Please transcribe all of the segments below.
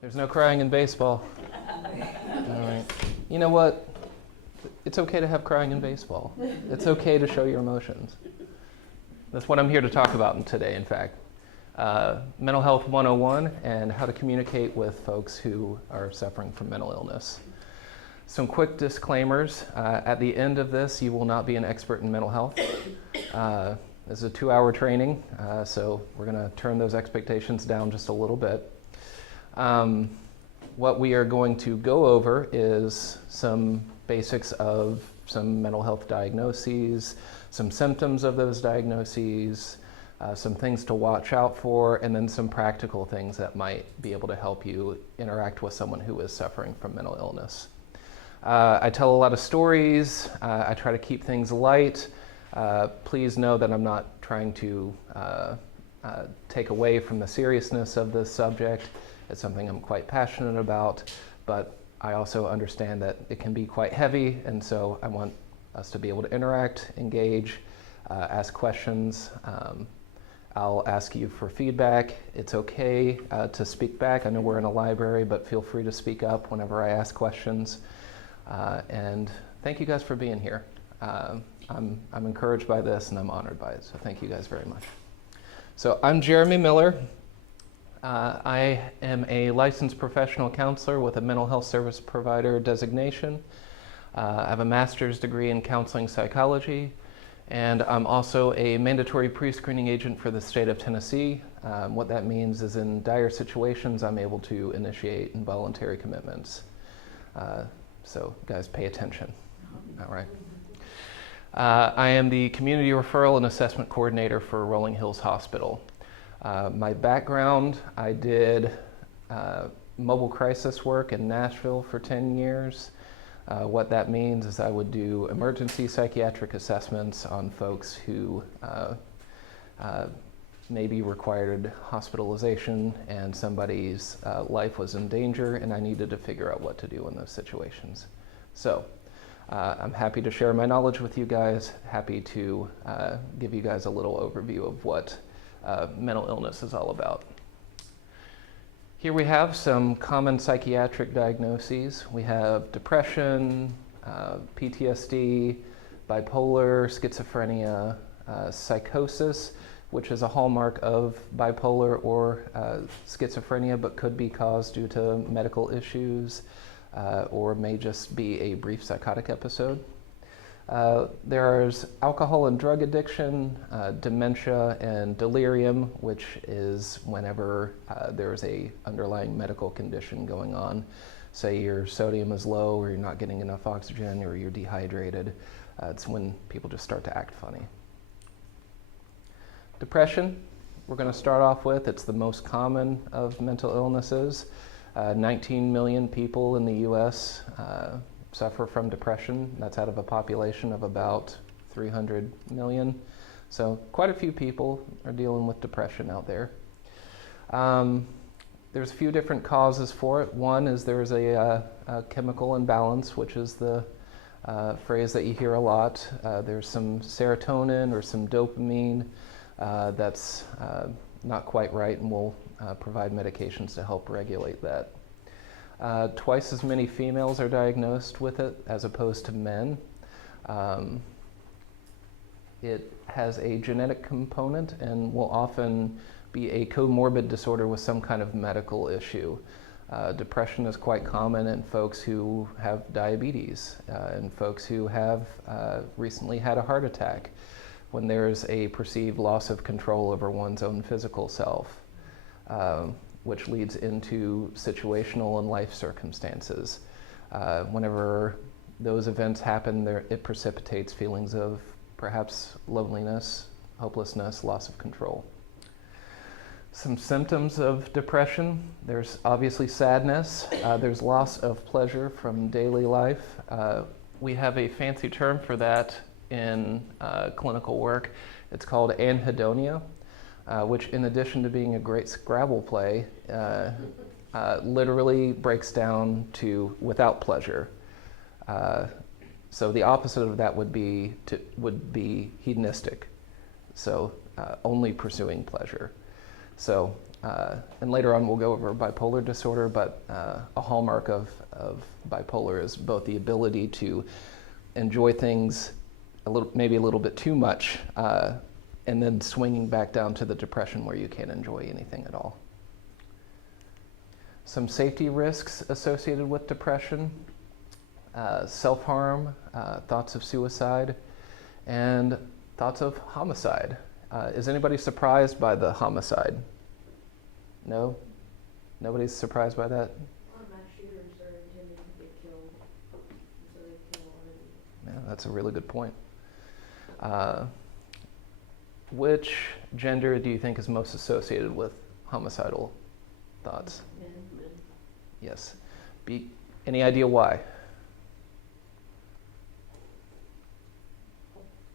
There's no crying in baseball. All right. You know what? It's okay to have crying in baseball. It's okay to show your emotions. That's what I'm here to talk about today, in fact. Mental Health 101 and how to communicate with folks who are suffering from mental illness. Some quick disclaimers. At the end of this, you will not be an expert in mental health. This is a 2-hour training, so we're going to turn those expectations down just a little bit. What we are going to go over is some basics of some mental health diagnoses, some symptoms of those diagnoses, some things to watch out for, and then some practical things that might be able to help you interact with someone who is suffering from mental illness. I tell a lot of stories. I try to keep things light. Please know that I'm not trying to take away from the seriousness of this subject. It's something I'm quite passionate about, but I also understand that it can be quite heavy, and so I want us to be able to interact, engage, ask questions. I'll ask you for feedback. It's okay to speak back. I know we're in a library, but feel free to speak up whenever I ask questions. And thank you guys for being here. I'm encouraged by this and I'm honored by it, so thank you guys very much. So I'm Jeremy Miller. I am a licensed professional counselor with a mental health service provider designation. I have a master's degree in counseling psychology, and I'm also a mandatory pre-screening agent for the state of Tennessee. What that means is in dire situations, I'm able to initiate involuntary commitments. So guys, pay attention. All right. I am the Community Referral and Assessment Coordinator for Rolling Hills Hospital. My background, I did mobile crisis work in Nashville for 10 years. What that means is I would do emergency psychiatric assessments on folks who maybe required hospitalization and somebody's life was in danger, and I needed to figure out what to do in those situations. So I'm happy to share my knowledge with you guys, happy to give you guys a little overview of what mental illness is all about. Here we have some common psychiatric diagnoses. We have depression, PTSD, bipolar, schizophrenia, psychosis, which is a hallmark of bipolar or schizophrenia, but could be caused due to medical issues or may just be a brief psychotic episode. There's alcohol and drug addiction, dementia, and delirium, which is whenever there's a underlying medical condition going on. Say your sodium is low, or you're not getting enough oxygen, or you're dehydrated. It's when people just start to act funny. Depression, we're going to start off with. It's the most common of mental illnesses. 19 million people in the U.S. Suffer from depression. That's out of a population of about 300 million. So quite a few people are dealing with depression out there. There's a few different causes for it. One is there's a chemical imbalance, which is the phrase that you hear a lot. There's some serotonin or some dopamine that's not quite right, and we'll provide medications to help regulate that. Twice as many females are diagnosed with it as opposed to men. It has a genetic component and will often be a comorbid disorder with some kind of medical issue. Depression is quite common in folks who have diabetes, and folks who have recently had a heart attack, when there's a perceived loss of control over one's own physical self. Which leads into situational and life circumstances. Whenever those events happen, it precipitates feelings of perhaps loneliness, hopelessness, loss of control. Some symptoms of depression: there's obviously sadness, there's loss of pleasure from daily life. We have a fancy term for that in clinical work. It's called anhedonia. Which, in addition to being a great Scrabble play, literally breaks down to without pleasure. So the opposite of that would be hedonistic. So only pursuing pleasure. So and later on we'll go over bipolar disorder, but a hallmark of bipolar is both the ability to enjoy things maybe a little bit too much, and then swinging back down to the depression where you can't enjoy anything at all. Some safety risks associated with depression: self-harm, thoughts of suicide, and thoughts of homicide. Is anybody surprised by the homicide? No? Nobody's surprised by that? A lot of mass shooters are intending to get killed, so they kill already. Yeah, that's a really good point. Which gender do you think is most associated with homicidal thoughts? Men. Yes. Any idea why?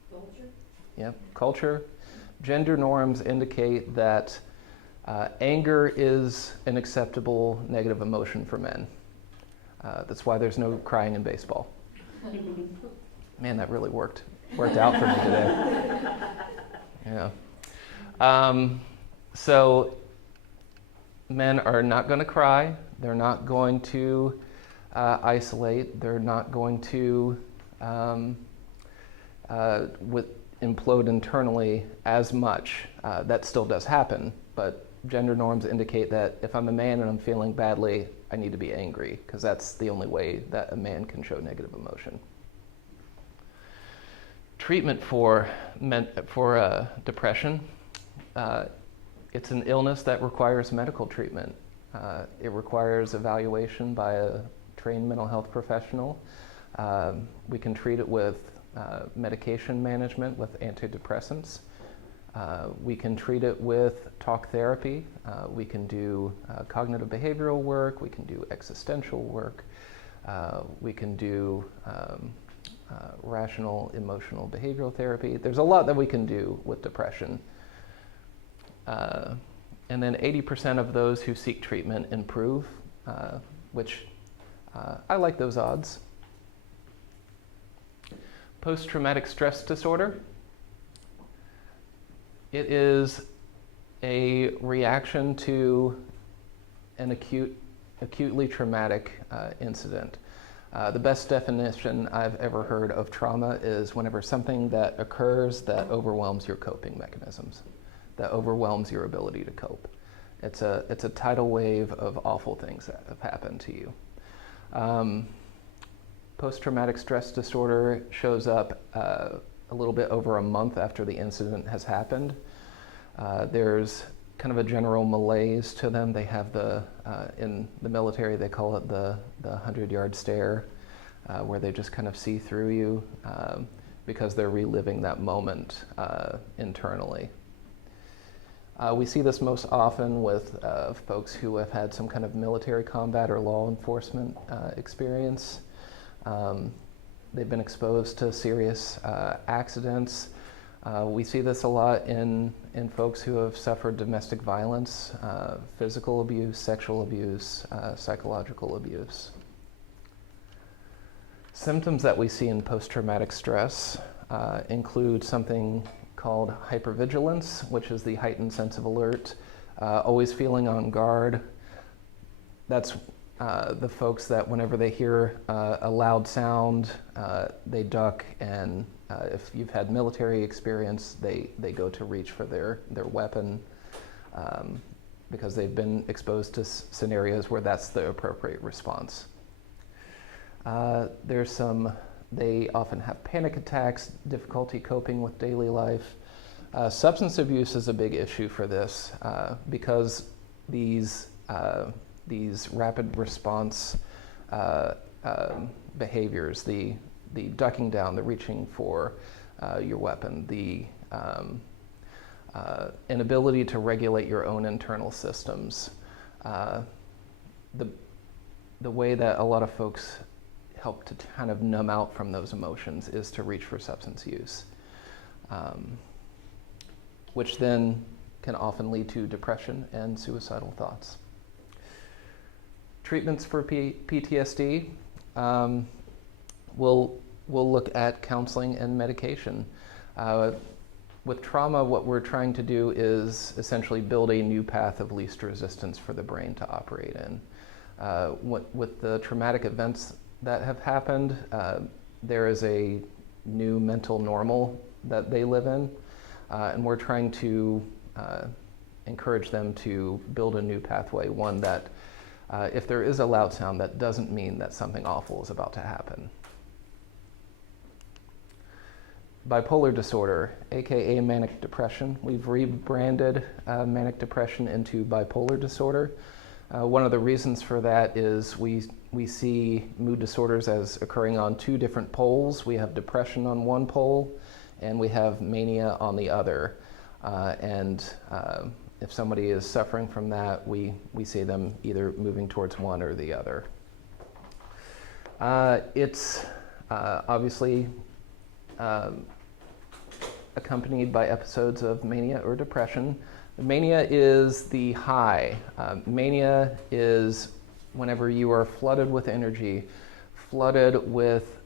Culture? Yeah, culture. Gender norms indicate that anger is an acceptable negative emotion for men. That's why there's no crying in baseball. Man, that really worked out for me today. Yeah. So men are not going to cry. They're not going to isolate. They're not going to implode internally as much. That still does happen, but gender norms indicate that if I'm a man and I'm feeling badly, I need to be angry, because that's the only way that a man can show negative emotion. Treatment for depression: it's an illness that requires medical treatment. It requires evaluation by a trained mental health professional. We can treat it with medication management with antidepressants. We can treat it with talk therapy. We can do cognitive behavioral work. We can do existential work. We can do rational emotional behavioral therapy. There's a lot that we can do with depression. And then 80% of those who seek treatment improve, which I like those odds. Post-traumatic stress disorder. It is a reaction to an acutely traumatic incident. The best definition I've ever heard of trauma is whenever something that occurs that overwhelms your coping mechanisms, that overwhelms your ability to cope. It's a tidal wave of awful things that have happened to you. Post-traumatic stress disorder shows up a little bit over a month after the incident has happened. There's kind of a general malaise to them. They have in the military, they call it the 100-yard stare, where they just kind of see through you because they're reliving that moment internally. We see this most often with folks who have had some kind of military combat or law enforcement experience. They've been exposed to serious accidents. We see this a lot in folks who have suffered domestic violence, physical abuse, sexual abuse, psychological abuse. Symptoms that we see in post-traumatic stress include something called hypervigilance, which is the heightened sense of alert, always feeling on guard. That's the folks that whenever they hear a loud sound, they duck, and if you've had military experience, they go to reach for their weapon because they've been exposed to scenarios where that's the appropriate response. They often have panic attacks, difficulty coping with daily life. Substance abuse is a big issue for this because these rapid response behaviors, the ducking down, the reaching for your weapon, the inability to regulate your own internal systems, the way that a lot of folks help to kind of numb out from those emotions is to reach for substance use, which then can often lead to depression and suicidal thoughts. Treatments for PTSD, we'll look at counseling and medication. with trauma, what we're trying to do is essentially build a new path of least resistance for the brain to operate in. With the traumatic events that have happened, there is a new mental normal that they live in, and we're trying to encourage them to build a new pathway, one that if there is a loud sound, that doesn't mean that something awful is about to happen. Bipolar disorder, aka manic depression. We've rebranded manic depression into bipolar disorder. One of the reasons for that is we see mood disorders as occurring on two different poles. We have depression on one pole, and we have mania on the other. If somebody is suffering from that, we see them either moving towards one or the other. It's obviously accompanied by episodes of mania or depression. Mania is the high. Mania is whenever you are flooded with energy, flooded with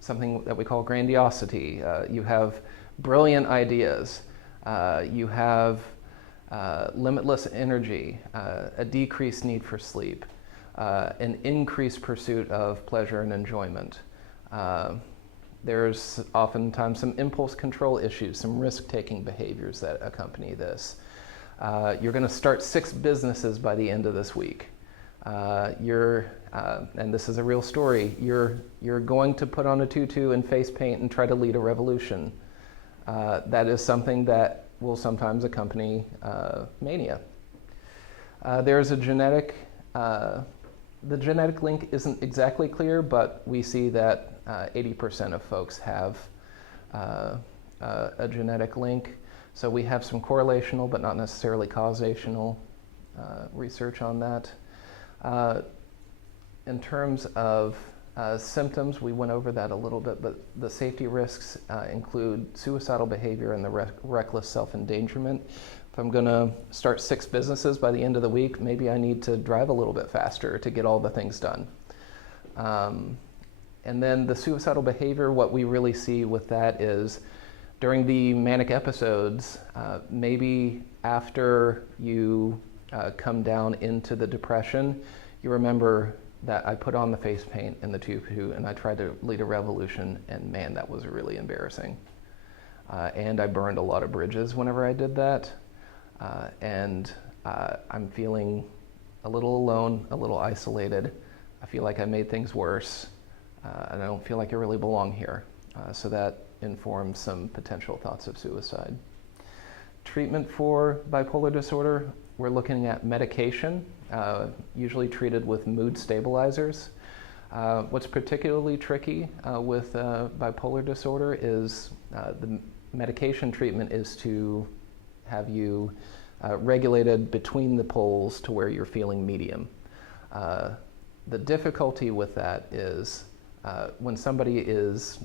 something that we call grandiosity. You have brilliant ideas. You have limitless energy, a decreased need for sleep, an increased pursuit of pleasure and enjoyment. There's oftentimes some impulse control issues, some risk-taking behaviors that accompany this. You're going to start 6 businesses by the end of this week. And this is a real story, you're going to put on a tutu and face paint and try to lead a revolution. That is something that will sometimes accompany mania. There's a genetic, the genetic link isn't exactly clear, but we see that 80% of folks have a genetic link. So we have some correlational, but not necessarily causational research on that. In terms of symptoms, we went over that a little bit, but the safety risks include suicidal behavior and the reckless self-endangerment. If I'm going to start 6 businesses by the end of the week, maybe I need to drive a little bit faster to get all the things done. And then the suicidal behavior, what we really see with that is during the manic episodes, maybe after you come down into the depression, you remember that I put on the face paint and the tutu and I tried to lead a revolution, and man, that was really embarrassing. And I burned a lot of bridges whenever I did that. I'm feeling a little alone, a little isolated. I feel like I made things worse, and I don't feel like I really belong here. So that informs some potential thoughts of suicide. Treatment for bipolar disorder, we're looking at medication, usually treated with mood stabilizers. What's particularly tricky with bipolar disorder is the medication treatment is to have you regulated between the poles to where you're feeling medium. The difficulty with that is when somebody is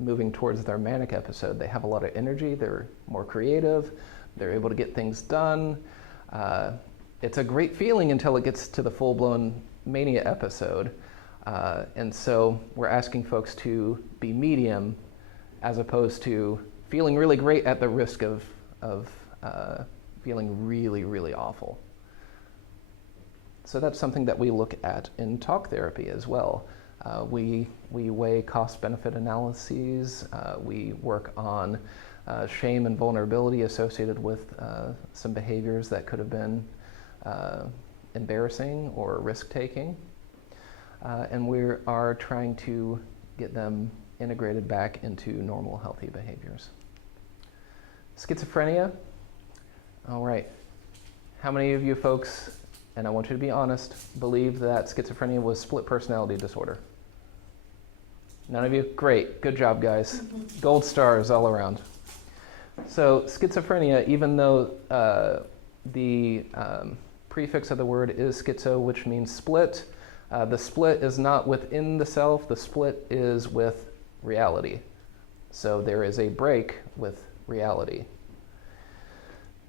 moving towards their manic episode, they have a lot of energy, they're more creative, they're able to get things done. It's a great feeling until it gets to the full-blown mania episode. And so we're asking folks to be medium as opposed to feeling really great at the risk of feeling really, really awful. So that's something that we look at in talk therapy as well. We weigh cost-benefit analyses. We work on shame and vulnerability associated with some behaviors that could have been embarrassing or risk-taking. And we are trying to get them integrated back into normal, healthy behaviors. Schizophrenia. All right. How many of you folks, and I want you to be honest, believe that schizophrenia was split personality disorder? None of you? Great. Good job, guys. Gold stars all around. So schizophrenia, even though the prefix of the word is schizo, which means split, the split is not within the self, the split is with reality. So there is a break with reality.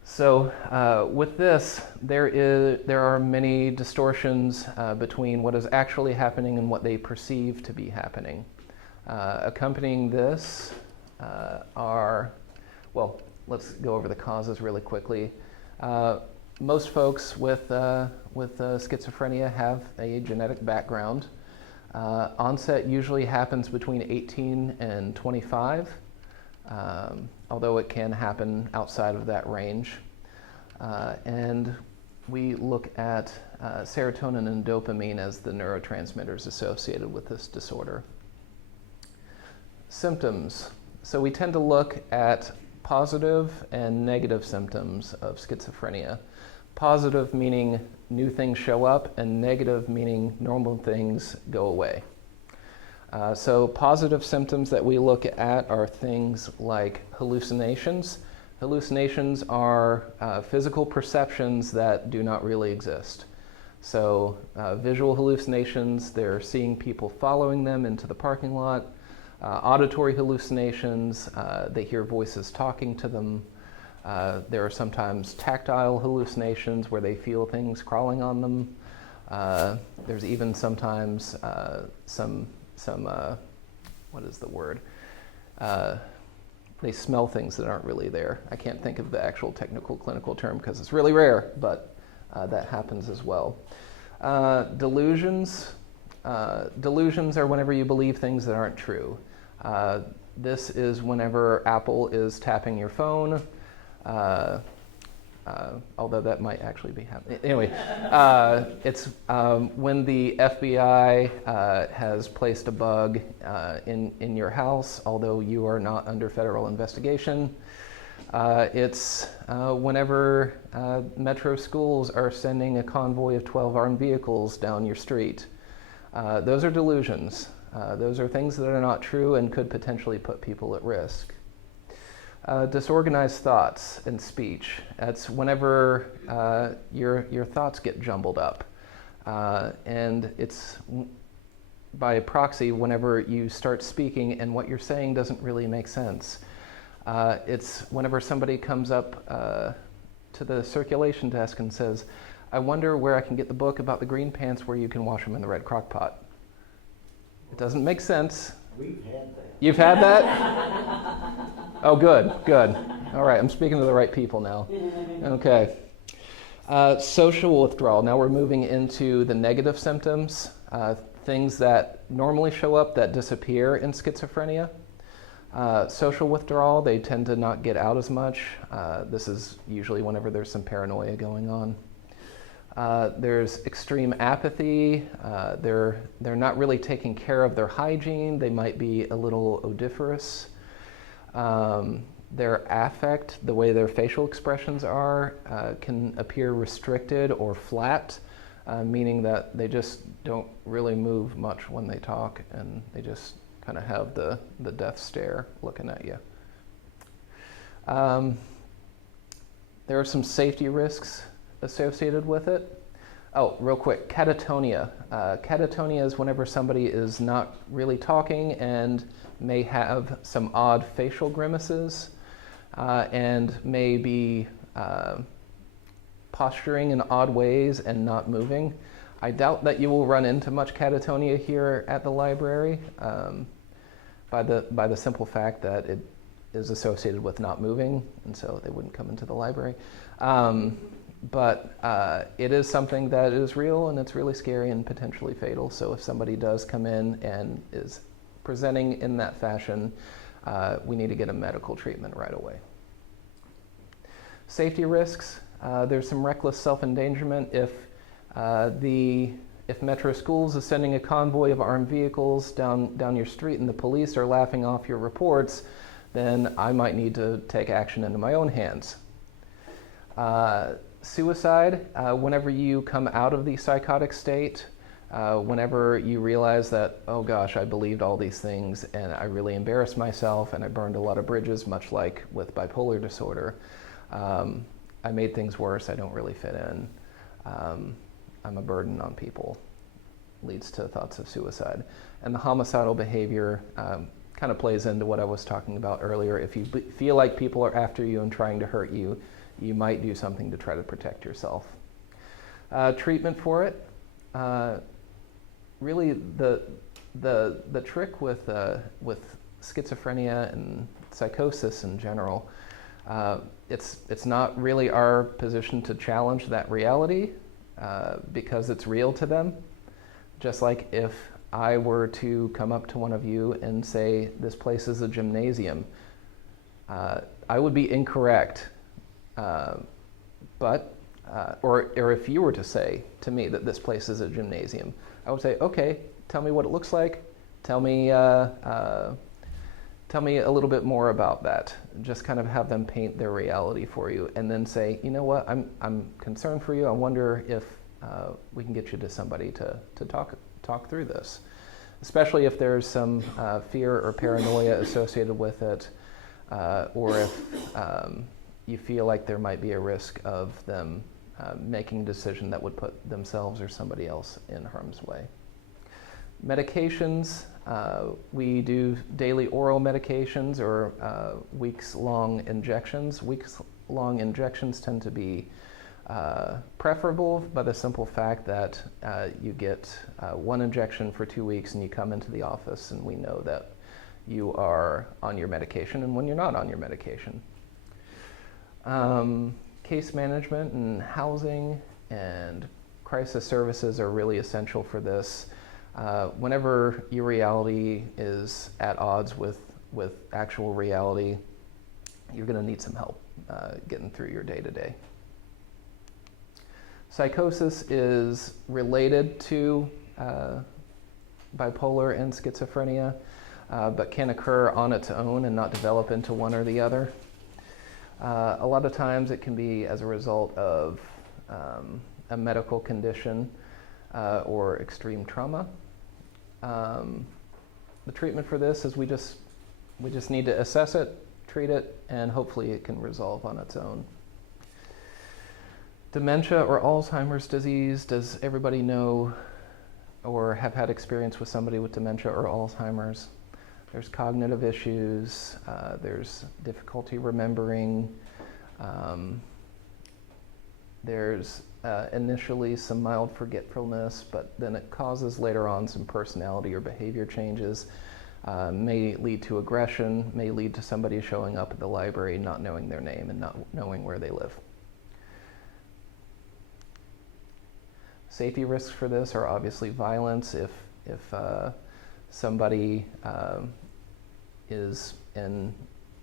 So with this, there are many distortions between what is actually happening and what they perceive to be happening. Accompanying this are well, let's go over the causes really quickly. Most folks with schizophrenia have a genetic background. Onset usually happens between 18 and 25, although it can happen outside of that range. And we look at serotonin and dopamine as the neurotransmitters associated with this disorder. Symptoms. So we tend to look at positive and negative symptoms of schizophrenia. Positive meaning new things show up, and negative meaning normal things go away. So positive symptoms that we look at are things like hallucinations. Hallucinations are physical perceptions that do not really exist. So visual hallucinations, they're seeing people following them into the parking lot. Auditory hallucinations, they hear voices talking to them. There are sometimes tactile hallucinations where they feel things crawling on them. There's even sometimes some what is the word? They smell things that aren't really there. I can't think of the actual technical clinical term because it's really rare, but that happens as well. Delusions. Delusions are whenever you believe things that aren't true. This is whenever Apple is tapping your phone, although that might actually be happening. Anyway, it's when the FBI has placed a bug in your house, although you are not under federal investigation. It's whenever metro schools are sending a convoy of 12 armed vehicles down your street. Those are delusions. Those are things that are not true and could potentially put people at risk. Disorganized thoughts and speech. That's whenever your thoughts get jumbled up. And it's by proxy whenever you start speaking and what you're saying doesn't really make sense. It's whenever somebody comes up to the circulation desk and says, I wonder where I can get the book about the green pants where you can wash them in the red crock pot. It doesn't make sense. We've had that. You've had that? Oh, good. All right, I'm speaking to the right people now. Okay. Social withdrawal. Now we're moving into the negative symptoms, things that normally show up that disappear in schizophrenia. Social withdrawal, they tend to not get out as much. This is usually whenever there's some paranoia going on. There's extreme apathy. They're not really taking care of their hygiene. They might be a little odoriferous. Their affect, the way their facial expressions are, can appear restricted or flat, meaning that they just don't really move much when they talk, and they just kind of have the death stare looking at you. There are some safety risks associated with it. Oh, real quick, catatonia. Catatonia is whenever somebody is not really talking and may have some odd facial grimaces and may be posturing in odd ways and not moving. I doubt that you will run into much catatonia here at the library by the simple fact that it is associated with not moving, and so they wouldn't come into the library. But it is something that is real, and it's really scary and potentially fatal. So if somebody does come in and is presenting in that fashion, we need to get a medical treatment right away. Safety risks. There's some reckless self-endangerment. If Metro Schools is sending a convoy of armed vehicles down your street and the police are laughing off your reports, then I might need to take action into my own hands. Suicide, whenever you come out of the psychotic state, whenever you realize that, oh gosh, I believed all these things and I really embarrassed myself and I burned a lot of bridges, much like with bipolar disorder. I made things worse, I don't really fit in. I'm a burden on people, leads to thoughts of suicide. And the homicidal behavior kind of plays into what I was talking about earlier. If you feel like people are after you and trying to hurt you, you might do something to try to protect yourself. Treatment for it, really the trick with schizophrenia and psychosis in general, It's not really our position to challenge that reality because it's real to them. Just like if I were to come up to one of you and say, this place is a gymnasium, I would be incorrect. Or if you were to say to me that this place is a gymnasium, I would say, okay, tell me what it looks like. Tell me a little bit more about that. Just kind of have them paint their reality for you, and then say, you know what, I'm concerned for you. I wonder if we can get you to somebody to talk through this, especially if there's some fear or paranoia associated with it, or if you feel like there might be a risk of them making a decision that would put themselves or somebody else in harm's way. Medications, we do daily oral medications or weeks-long injections. Weeks-long injections tend to be preferable by the simple fact that you get one injection for 2 weeks and you come into the office and we know that you are on your medication and when you're not on your medication. Case management and housing and crisis services are really essential for this. Whenever your reality is at odds with actual reality, you're going to need some help getting through your day-to-day. Psychosis is related to bipolar and schizophrenia, but can occur on its own and not develop into one or the other. A lot of times it can be as a result of a medical condition or extreme trauma. The treatment for this is we just need to assess it, treat it, and hopefully it can resolve on its own. Dementia or Alzheimer's disease, does everybody know or have had experience with somebody with dementia or Alzheimer's? There's cognitive issues, there's difficulty remembering, there's initially some mild forgetfulness, but then it causes later on some personality or behavior changes, may lead to aggression, may lead to somebody showing up at the library not knowing their name and not knowing where they live. Safety risks for this are obviously violence. If somebody is in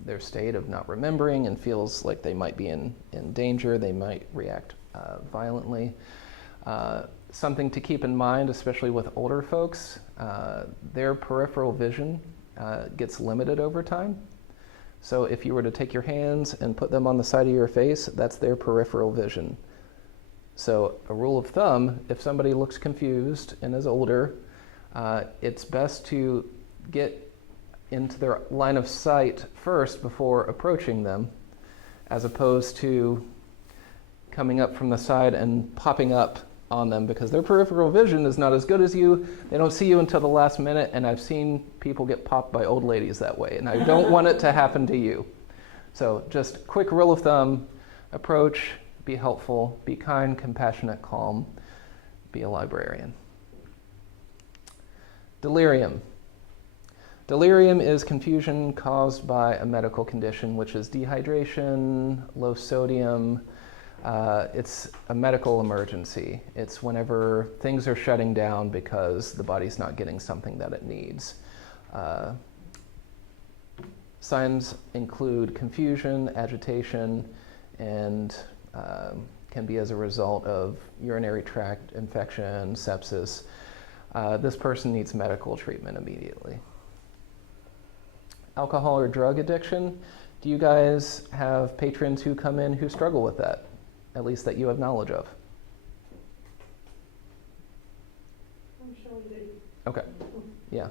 their state of not remembering and feels like they might be in danger, they might react violently. Something to keep in mind, especially with older folks, their peripheral vision gets limited over time. So if you were to take your hands and put them on the side of your face, that's their peripheral vision. So a rule of thumb, if somebody looks confused and is older, it's best to get into their line of sight first before approaching them, as opposed to coming up from the side and popping up on them, because their peripheral vision is not as good as you. They don't see you until the last minute, and I've seen people get popped by old ladies that way, and I don't want it to happen to you. So just quick rule of thumb, approach, be helpful, be kind, compassionate, calm, be a librarian. Delirium. Delirium is confusion caused by a medical condition, which is dehydration, low sodium. It's a medical emergency. It's whenever things are shutting down because the body's not getting something that it needs. Signs include confusion, agitation, and can be as a result of urinary tract infection, sepsis. This person needs medical treatment immediately. Alcohol or drug addiction. Do you guys have patrons who come in who struggle with that, at least that you have knowledge of? I'm sure we do. Okay, yeah.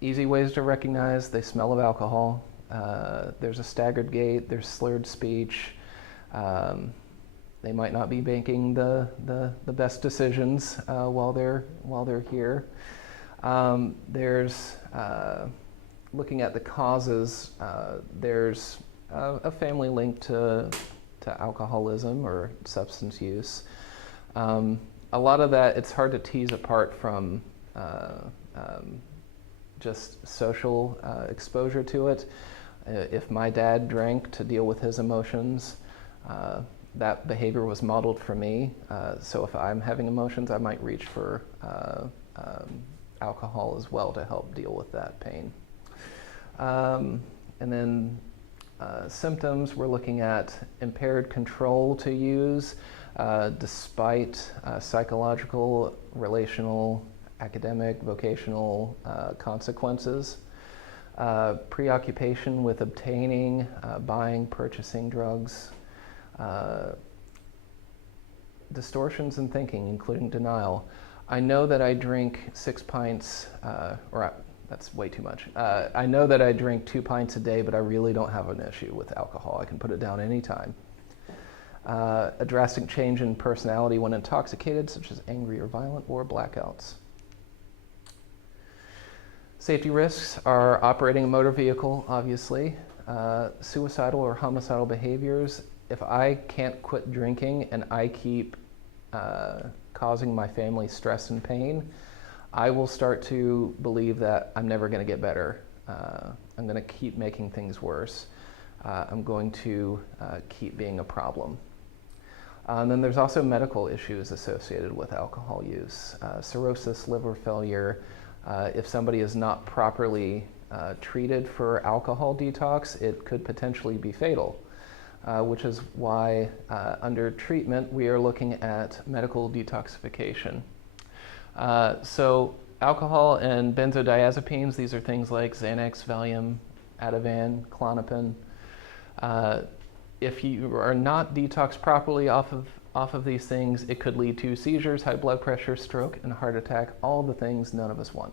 Easy ways to recognize: they smell of alcohol, there's a staggered gait, there's slurred speech, they might not be making the best decisions while they're here. There's looking at the causes. There's a family link to alcoholism or substance use. A lot of that, it's hard to tease apart from just social exposure to it. If my dad drank to deal with his emotions, that behavior was modeled for me. So if I'm having emotions, I might reach for alcohol as well to help deal with that pain. And then symptoms, we're looking at impaired control to use despite psychological, relational, academic, vocational consequences. Preoccupation with obtaining, buying, purchasing drugs. Distortions in thinking, including denial. I know that I drink 6 pints, that's way too much. I know that I drink 2 pints a day, but I really don't have an issue with alcohol. I can put it down anytime. A drastic change in personality when intoxicated, such as angry or violent, or blackouts. Safety risks are operating a motor vehicle, obviously. Suicidal or homicidal behaviors. If I can't quit drinking and I keep causing my family stress and pain, I will start to believe that I'm never going to get better. I'm going to keep making things worse. I'm going to keep being a problem. And then there's also medical issues associated with alcohol use. Cirrhosis, liver failure. If somebody is not properly treated for alcohol detox, it could potentially be fatal. Which is why under treatment we are looking at medical detoxification. So alcohol and benzodiazepines, these are things like Xanax, Valium, Ativan, Klonopin. If you are not detoxed properly off of these things, it could lead to seizures, high blood pressure, stroke, and heart attack, all the things none of us want.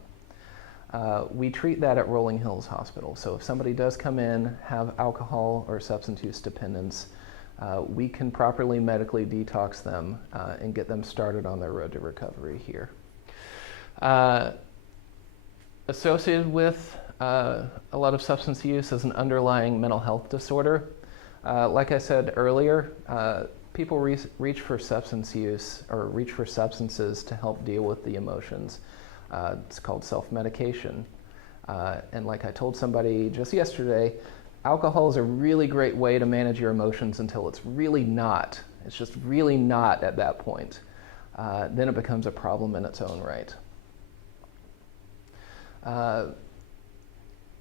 We treat that at Rolling Hills Hospital. So if somebody does come in, have alcohol or substance use dependence, we can properly medically detox them and get them started on their road to recovery here. Associated with a lot of substance use is an underlying mental health disorder. Like I said earlier, people reach for substance use or reach for substances to help deal with the emotions. It's called self-medication. And like I told somebody just yesterday, alcohol is a really great way to manage your emotions until it's really not. It's just really not at that point. Then it becomes a problem in its own right.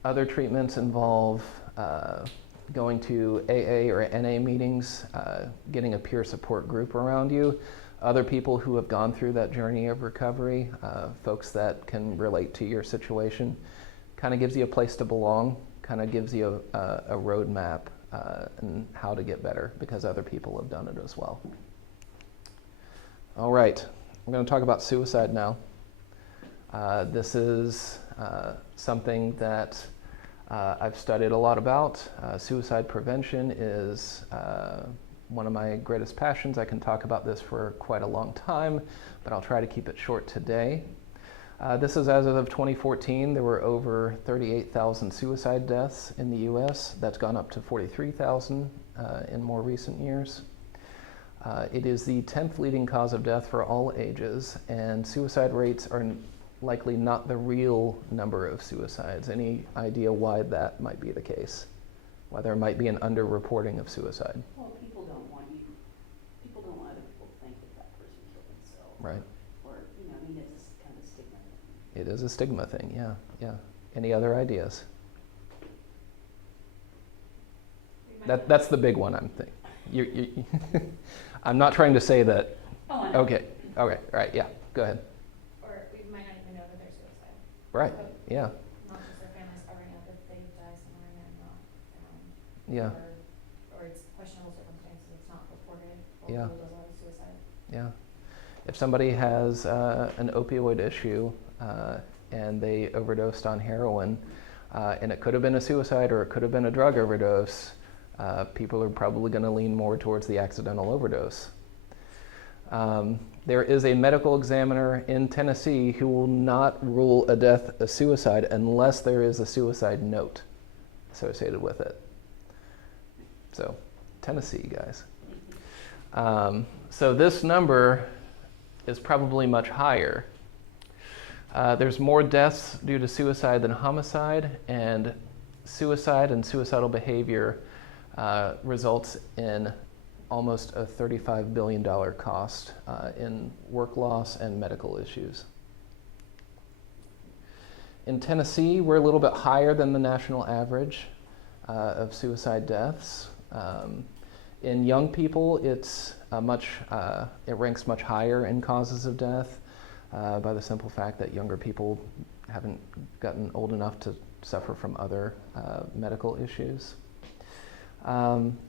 Other treatments involve going to AA or NA meetings, getting a peer support group around you, other people who have gone through that journey of recovery, folks that can relate to your situation. Kind of gives you a place to belong, kind of gives you a roadmap and how to get better because other people have done it as well. All right, I'm going to talk about suicide now. This is something that I've studied a lot about. Suicide prevention is one of my greatest passions. I can talk about this for quite a long time, but I'll try to keep it short today. This is as of 2014. There were over 38,000 suicide deaths in the US. That's gone up to 43,000 in more recent years. It is the 10th leading cause of death for all ages, and suicide rates are likely not the real number of suicides. Any idea why that might be the case? Why there might be an underreporting of suicide? Well, people don't want other people to think that person killed themselves. Right. Or, I mean, it's kind of a stigma thing. It is a stigma thing, yeah. Any other ideas? That's the big one, I'm thinking. I'm not trying to say that. Oh, I know. Okay, all right, yeah, go ahead. Or we might not even know that they're suicidal. Right, yeah, Not just their families covering up if they die somewhere and they're not found. yeah, Or it's questionable circumstances, it's not reported, or Yeah. ruled as a suicide. yeah. If somebody has an opioid issue and they overdosed on heroin, and it could have been a suicide or it could have been a drug overdose, people are probably going to lean more towards the accidental overdose. There is a medical examiner in Tennessee who will not rule a death a suicide unless there is a suicide note associated with it. So, Tennessee, guys. So this number is probably much higher. There's more deaths due to suicide than homicide, and suicide and suicidal behavior results in almost a $35 billion cost in work loss and medical issues. In Tennessee, we're a little bit higher than the national average of suicide deaths. In young people, it ranks much higher in causes of death by the simple fact that younger people haven't gotten old enough to suffer from other medical issues.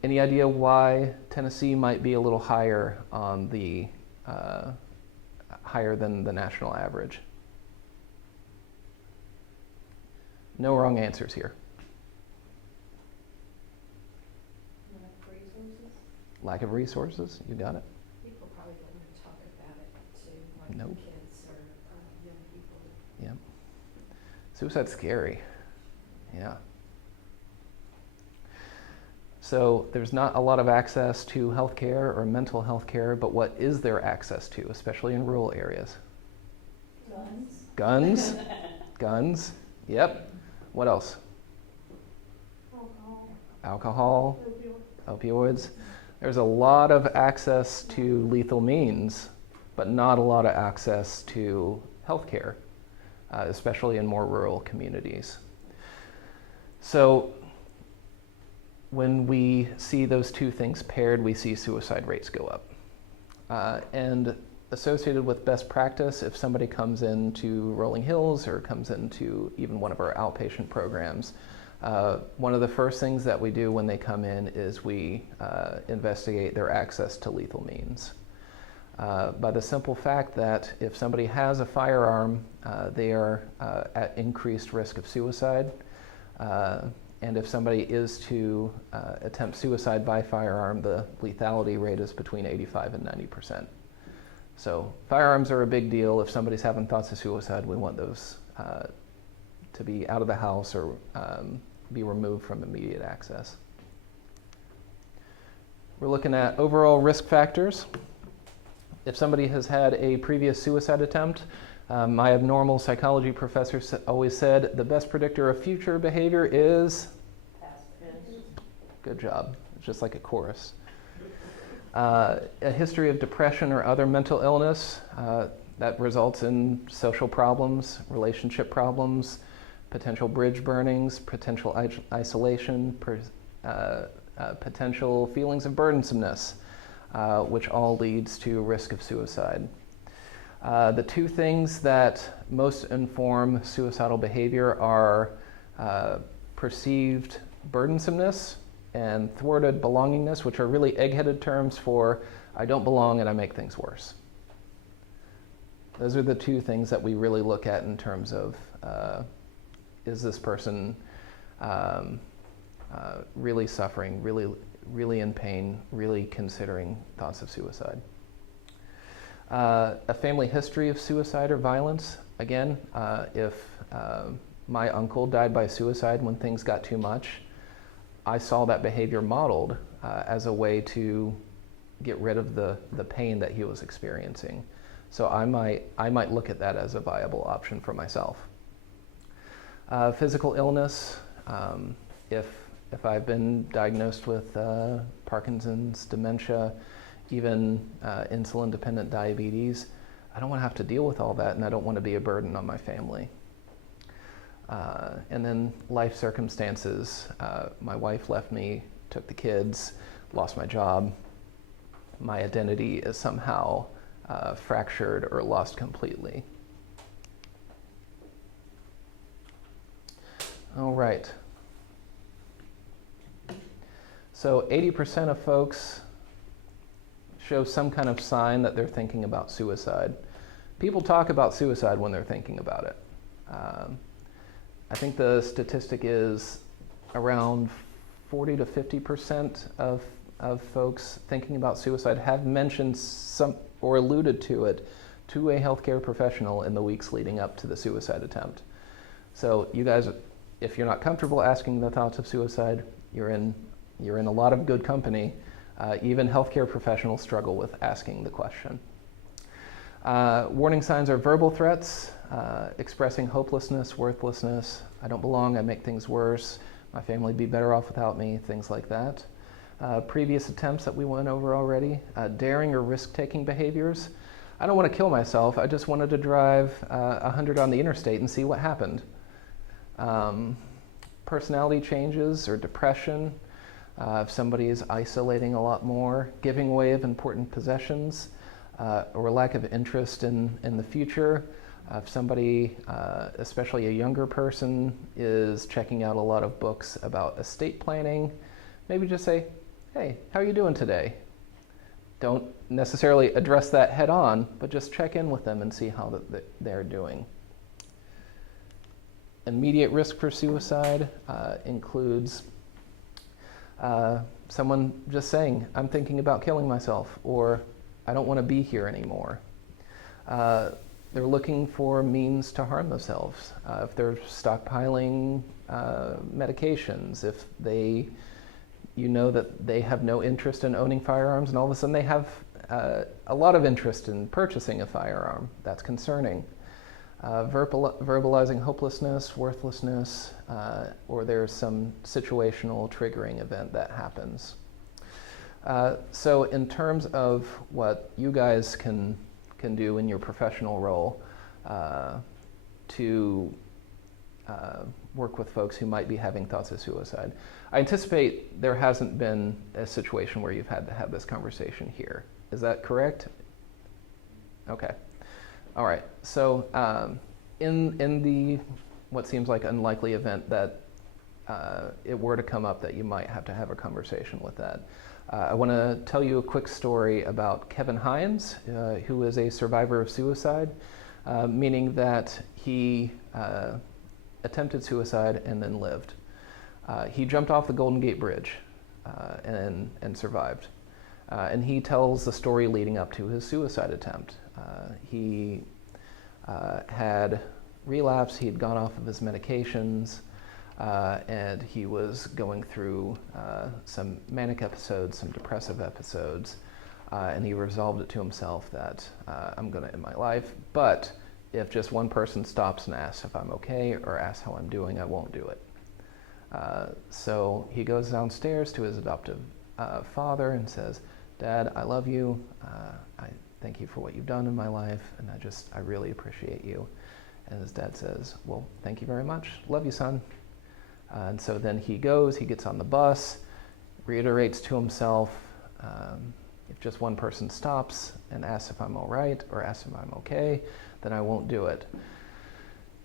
Any idea why Tennessee might be a little higher on the higher than the national average? No wrong answers here. Lack of resources, you got it. People probably don't want to talk about it too, like Nope. kids or young people. Yep. Suicide's scary. Yeah. So there's not a lot of access to healthcare or mental health care, but what is there access to, especially in rural areas? Guns. Guns. Guns. Yep. What else? Alcohol. Opioids. There's a lot of access to lethal means, but not a lot of access to healthcare, especially in more rural communities. So when we see those two things paired, we see suicide rates go up. And associated with best practice, if somebody comes into Rolling Hills or comes into even one of our outpatient programs, one of the first things that we do when they come in is we investigate their access to lethal means. By the simple fact that if somebody has a firearm, they are at increased risk of suicide. And if somebody is to attempt suicide by firearm, the lethality rate is between 85 and 90%. So firearms are a big deal. If somebody's having thoughts of suicide, we want those to be out of the house or be removed from immediate access. We're looking at overall risk factors. If somebody has had a previous suicide attempt, my abnormal psychology professor always said the best predictor of future behavior is? Past tense. Good job. It's just like a chorus. A history of depression or other mental illness that results in social problems, relationship problems, potential bridge burnings, potential isolation, potential feelings of burdensomeness, which all leads to risk of suicide. The two things that most inform suicidal behavior are perceived burdensomeness and thwarted belongingness, which are really egg-headed terms for I don't belong and I make things worse. Those are the two things that we really look at in terms of is this person really suffering, really in pain, really considering thoughts of suicide. A family history of suicide or violence. Again, if my uncle died by suicide when things got too much, I saw that behavior modeled as a way to get rid of the pain that he was experiencing. So I might look at that as a viable option for myself. Physical illness, if I've been diagnosed with Parkinson's, dementia, even insulin-dependent diabetes, I don't want to have to deal with all that, and I don't want to be a burden on my family. And then life circumstances. My wife left me, took the kids, lost my job. My identity is somehow fractured or lost completely. All right. So 80% of folks show some kind of sign that they're thinking about suicide. People talk about suicide when they're thinking about it. I think the statistic is around 40 to 50% of folks thinking about suicide have mentioned some or alluded to it to a healthcare professional in the weeks leading up to the suicide attempt. So you guys, if you're not comfortable asking the thoughts of suicide, you're in a lot of good company. Even healthcare professionals struggle with asking the question. Warning signs are verbal threats, expressing hopelessness, worthlessness, I don't belong, I make things worse, my family would be better off without me, things like that. Previous attempts that we went over already, daring or risk-taking behaviors. I don't want to kill myself, I just wanted to drive 100 on the interstate and see what happened. Personality changes or depression, if somebody is isolating a lot more, giving away of important possessions, or lack of interest in the future. If somebody, especially a younger person, is checking out a lot of books about estate planning, maybe just say, hey, how are you doing today? Don't necessarily address that head on, but just check in with them and see how they're doing. Immediate risk for suicide includes someone just saying, I'm thinking about killing myself, or I don't want to be here anymore. They're looking for means to harm themselves. If they're stockpiling medications, if you know that they have no interest in owning firearms, and all of a sudden they have a lot of interest in purchasing a firearm, that's concerning. Verbalizing hopelessness, worthlessness, or there's some situational triggering event that happens. So in terms of what you guys can do in your professional role to work with folks who might be having thoughts of suicide, I anticipate there hasn't been a situation where you've had to have this conversation here. Is that correct? Okay. All right. So in the what seems like unlikely event that it were to come up that you might have to have a conversation with that, I want to tell you a quick story about Kevin Hines, who is a survivor of suicide, meaning that he attempted suicide and then lived. He jumped off the Golden Gate Bridge and survived. And he tells the story leading up to his suicide attempt. He had relapse, he had gone off of his medications, and he was going through some manic episodes, some depressive episodes, and he resolved it to himself that I'm going to end my life, but if just one person stops and asks if I'm okay or asks how I'm doing, I won't do it. So he goes downstairs to his adoptive father and says, Dad, I love you. I thank you for what you've done in my life, and I really appreciate you. And his dad says, well, thank you very much. Love you, son. And so then he gets on the bus, reiterates to himself, if just one person stops and asks if I'm all right or asks if I'm okay, then I won't do it.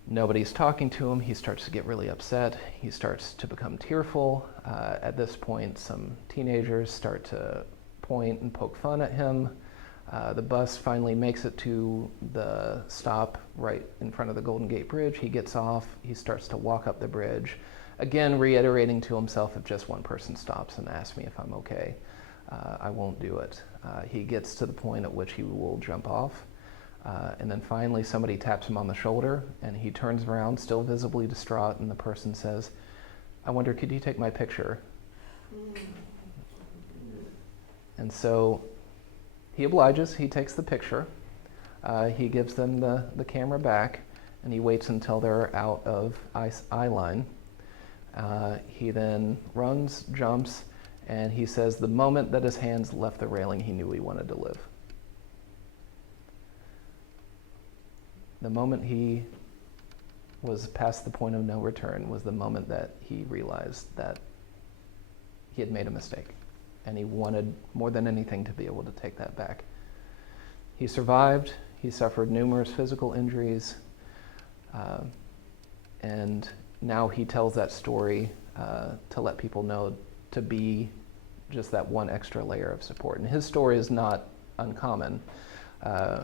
Nobody's talking to him. He starts to get really upset. He starts to become tearful. At this point, some teenagers start to point and poke fun at him. The bus finally makes it to the stop right in front of the Golden Gate Bridge. He gets off. He starts to walk up the bridge, again reiterating to himself, if just one person stops and asks me if I'm okay, I won't do it. He gets to the point at which he will jump off. And then finally somebody taps him on the shoulder, and he turns around, still visibly distraught, and the person says, I wonder, could you take my picture? And so he obliges, he takes the picture, he gives them the camera back, and he waits until they're out of eye line. He then runs, jumps, and he says the moment that his hands left the railing, he knew he wanted to live. The moment he was past the point of no return was the moment that he realized that he had made a mistake, and he wanted more than anything to be able to take that back. He survived. He suffered numerous physical injuries, and now he tells that story to let people know, to be just that one extra layer of support. And his story is not uncommon.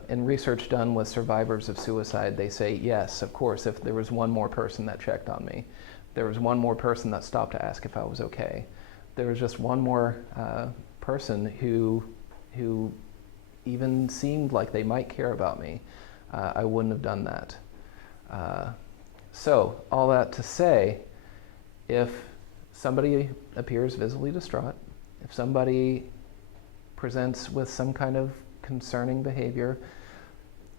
In research done with survivors of suicide, they say, yes, of course, if there was one more person that checked on me, there was one more person that stopped to ask if I was okay, there was just one more person who even seemed like they might care about me, I wouldn't have done that. So all that to say, if somebody appears visibly distraught, if somebody presents with some kind of concerning behavior,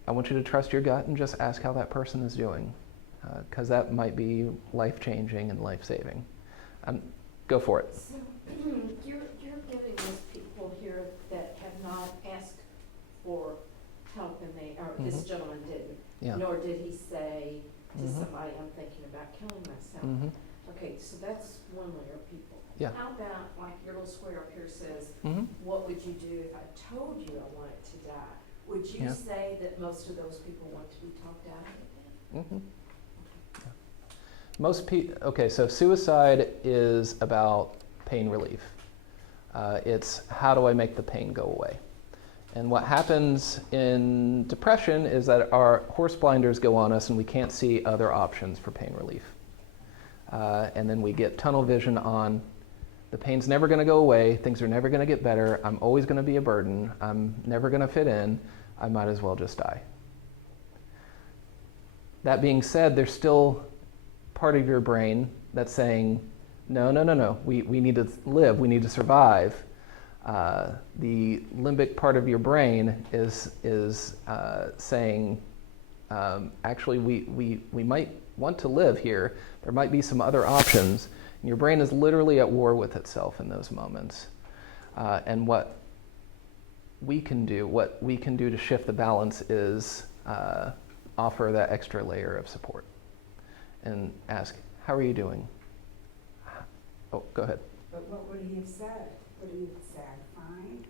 I want you to trust your gut and just ask how that person is doing, because that might be life-changing and life-saving. Go for it. So, you're giving us people here that have not asked for help and this Mhm. gentleman didn't. Yeah. Nor did he say to Mhm. somebody, I'm thinking about killing myself. Mhm. Okay, so that's one layer of people. Yeah. How about, like your little square up here says, Mhm. what would you do if I told you I wanted to die? Would you Yeah. say that most of those people want to be talked out of it? Mhm. Okay, so suicide is about pain relief. It's how do I make the pain go away? And what happens in depression is that our horse blinders go on us and we can't see other options for pain relief. And then we get tunnel vision on the pain's never going to go away, things are never going to get better, I'm always going to be a burden, I'm never going to fit in, I might as well just die. That being said, there's still part of your brain that's saying, no, no, no, no, we need to live, we need to survive. The limbic part of your brain is saying, actually, we might want to live here. There might be some other options. And your brain is literally at war with itself in those moments. And what we can do to shift the balance is offer that extra layer of support and ask, how are you doing? Oh, go ahead. But what would he have said? Would he have said, fine?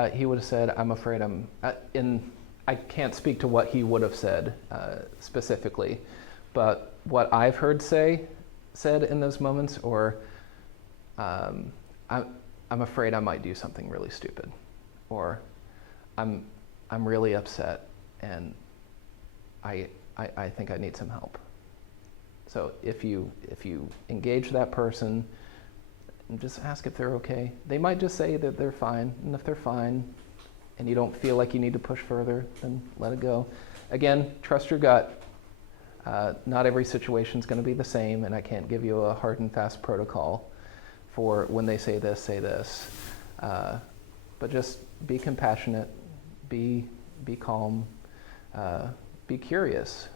Or He would have said, I'm afraid I can't speak to what he would have said specifically, but what I've heard said in those moments, or I'm afraid I might do something really stupid, or I'm really upset and I think I need some help. So if you engage that person and just ask if they're okay, they might just say that they're fine, and if they're fine and you don't feel like you need to push further, then let it go. Again, trust your gut. Not every situation is going to be the same, and I can't give you a hard and fast protocol for when they say this. But just be compassionate, be calm, be curious.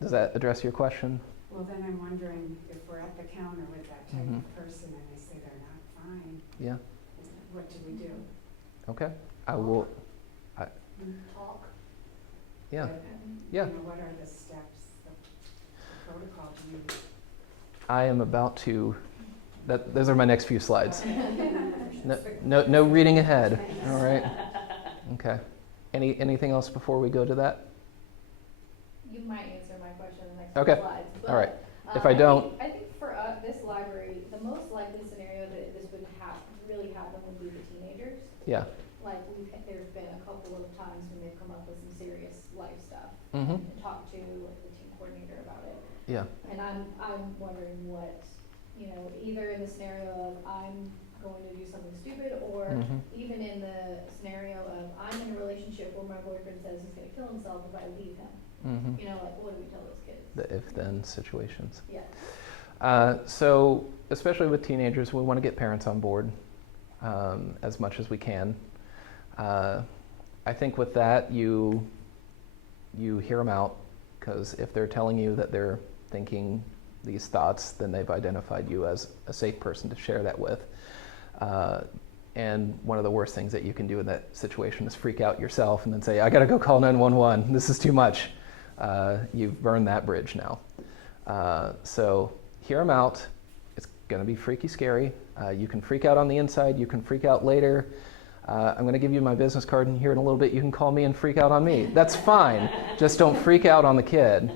Does that address your question? well, then I'm wondering if we're at the counter with that type Mhm. of person and they say they're not fine, Yeah. what do we do? Okay. I will. Talk. Yeah. But, Yeah. You know, what are the steps, the protocol do you? I am about to. Those are my next few slides. Okay. No reading ahead. All right. Okay. Anything else before we go to that? You might answer my question in the next Okay. few slides. All right. But, If I don't- I think for this library, the most likely scenario that this would really happen would be the teenagers. Yeah. Like there's been a couple of times when they've come up with some serious life stuff Mm-hmm. and talked to the team coordinator about it. Yeah. And I'm wondering what, either in the scenario of I'm going to do something stupid, or Mm-hmm. even in the scenario of I'm in a relationship where my boyfriend says he's gonna kill himself if I leave him. Mm-hmm. What do we tell those kids? The if-then situations. Yeah. So, especially with teenagers, we want to get parents on board as much as we can. I think with that, you hear them out, because if they're telling you that they're thinking these thoughts, then they've identified you as a safe person to share that with. And one of the worst things that you can do in that situation is freak out yourself and then say, I got to go call 911. This is too much. You've burned that bridge now. So hear them out. It's going to be freaky scary. You can freak out on the inside. You can freak out later. I'm going to give you my business card, and here in a little bit you can call me and freak out on me. That's fine. Just don't freak out on the kid.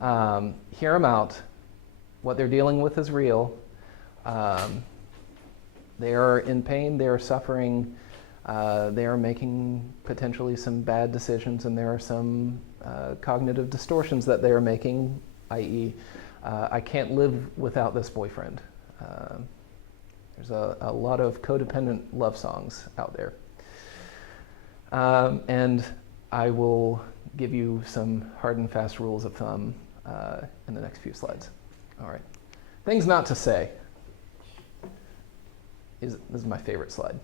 Hear them out. What they're dealing with is real. They are in pain. They are suffering. They are making potentially some bad decisions, and there are some cognitive distortions that they are making, i.e., I can't live without this boyfriend. There's a lot of codependent love songs out there. And I will give you some hard and fast rules of thumb in the next few slides. All right. Things not to say. This is my favorite slide.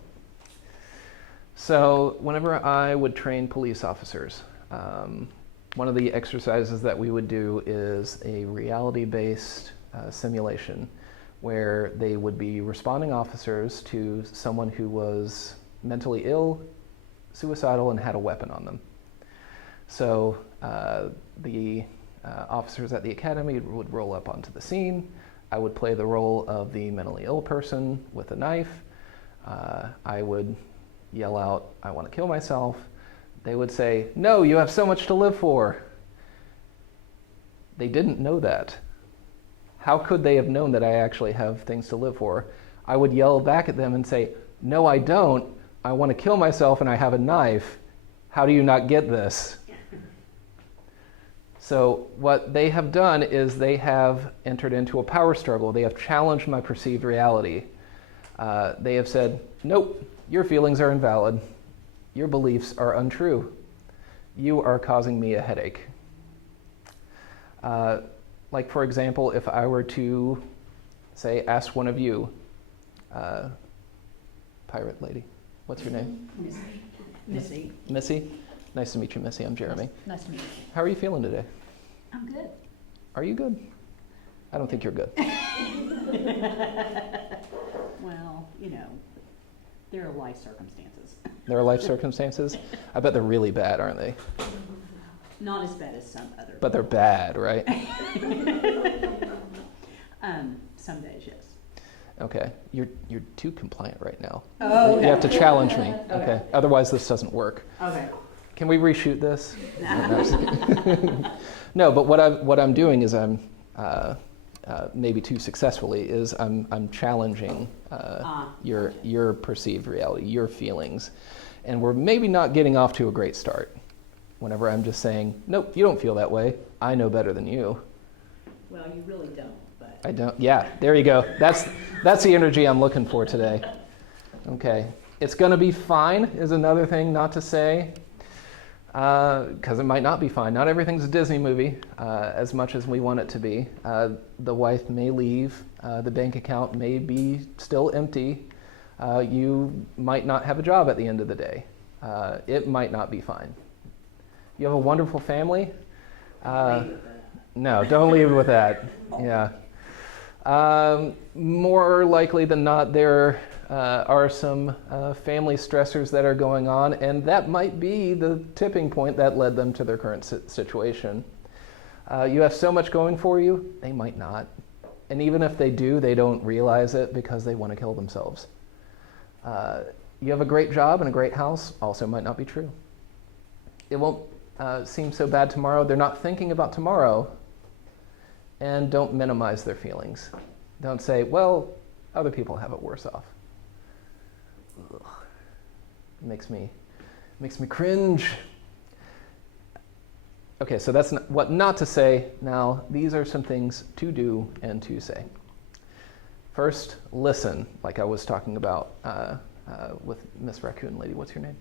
So whenever I would train police officers, one of the exercises that we would do is a reality-based simulation where they would be responding officers to someone who was mentally ill, suicidal, and had a weapon on them. So the officers at the academy would roll up onto the scene. I would play the role of the mentally ill person with a knife. I would yell out, "I want to kill myself." They would say, "No, you have so much to live for." They didn't know that. How could they have known that I actually have things to live for? I would yell back at them and say, "No, I don't. I want to kill myself and I have a knife. How do you not get this?" So what they have done is they have entered into a power struggle. They have challenged my perceived reality. They have said, "Nope, your feelings are invalid. Your beliefs are untrue. You are causing me a headache." Like, for example, if I were to, say, ask one of you, pirate lady, what's your name? Missy. Missy? Nice to meet you, Missy. I'm Jeremy. Nice to meet you. How are you feeling today? I'm good. Are you good? I don't think you're good. Well, you know, there are life circumstances. There are life circumstances. I bet they're really bad, aren't they? Not as bad as some other. But they're bad, right? Some days, yes. Okay. You're too compliant right now. Oh, You have to challenge me. Okay. Okay. Otherwise, this doesn't work. Okay. Can we reshoot this? No, but what I'm doing is I'm maybe too successfully is I'm challenging your perceived reality, your feelings, and we're maybe not getting off to a great start. Whenever I'm just saying, "Nope, you don't feel that way. I know better than you." Well, you really don't, but. I don't. Yeah, there you go. That's the energy I'm looking for today. Okay, it's gonna be fine is another thing not to say. Because it might not be fine. Not everything's a Disney movie, as much as we want it to be. The wife may leave. The bank account may be still empty. You might not have a job at the end of the day. It might not be fine. You have a wonderful family. No, don't leave with that. Yeah. More likely than not, there are some family stressors that are going on, and that might be the tipping point that led them to their current situation. You have so much going for you, they might not. And even if they do, they don't realize it because they want to kill themselves. You have a great job and a great house, also might not be true. It won't seem so bad tomorrow. They're not thinking about tomorrow. And don't minimize their feelings. Don't say, "Well, other people have it worse off." Ugh. It makes me cringe. Okay, so that's what not to say. Now, these are some things to do and to say. First, listen, like I was talking about with Miss Raccoon Lady. What's your name?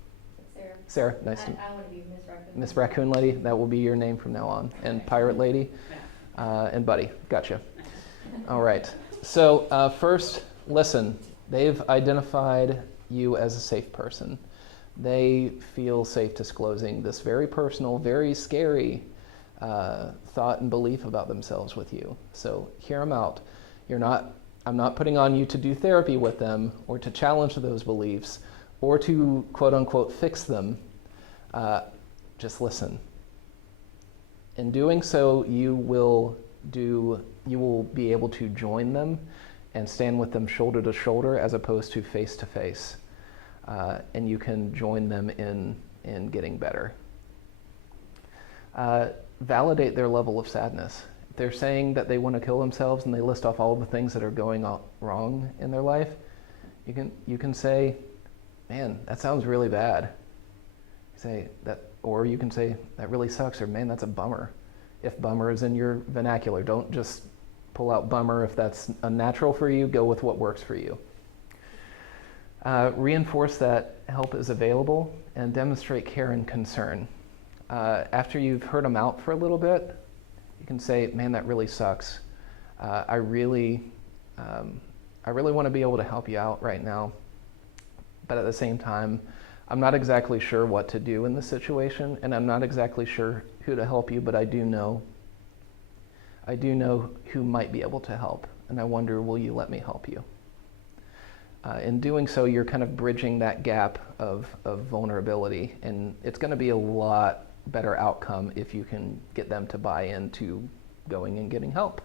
Sarah. Sarah, nice to meet I want to be Miss Raccoon. Miss Raccoon Lady, that will be your name from now on. And Pirate Lady, and Buddy, gotcha. All right, so first, listen. They've identified you as a safe person. They feel safe disclosing this very personal, very scary thought and belief about themselves with you. So hear them out. I'm not putting on you to do therapy with them or to challenge those beliefs or to quote unquote fix them. Just listen. In doing so, you will be able to join them and stand with them shoulder to shoulder as opposed to face to face. And you can join them in getting better. Validate their level of sadness. If they're saying that they want to kill themselves and they list off all the things that are going wrong in their life, you can say, "Man, that sounds really bad." Say that, or you can say, "That really sucks," or "Man, that's a bummer." If bummer is in your vernacular, don't just pull out bummer. If that's unnatural for you, go with what works for you. Reinforce that help is available and demonstrate care and concern. After you've heard them out for a little bit, you can say, "Man, that really sucks. I really want to be able to help you out right now. But at the same time, I'm not exactly sure what to do in this situation, and I'm not exactly sure who to help you, but I do know who might be able to help, and I wonder, will you let me help you? In doing so, you're kind of bridging that gap of vulnerability, and it's going to be a lot better outcome if you can get them to buy into going and getting help.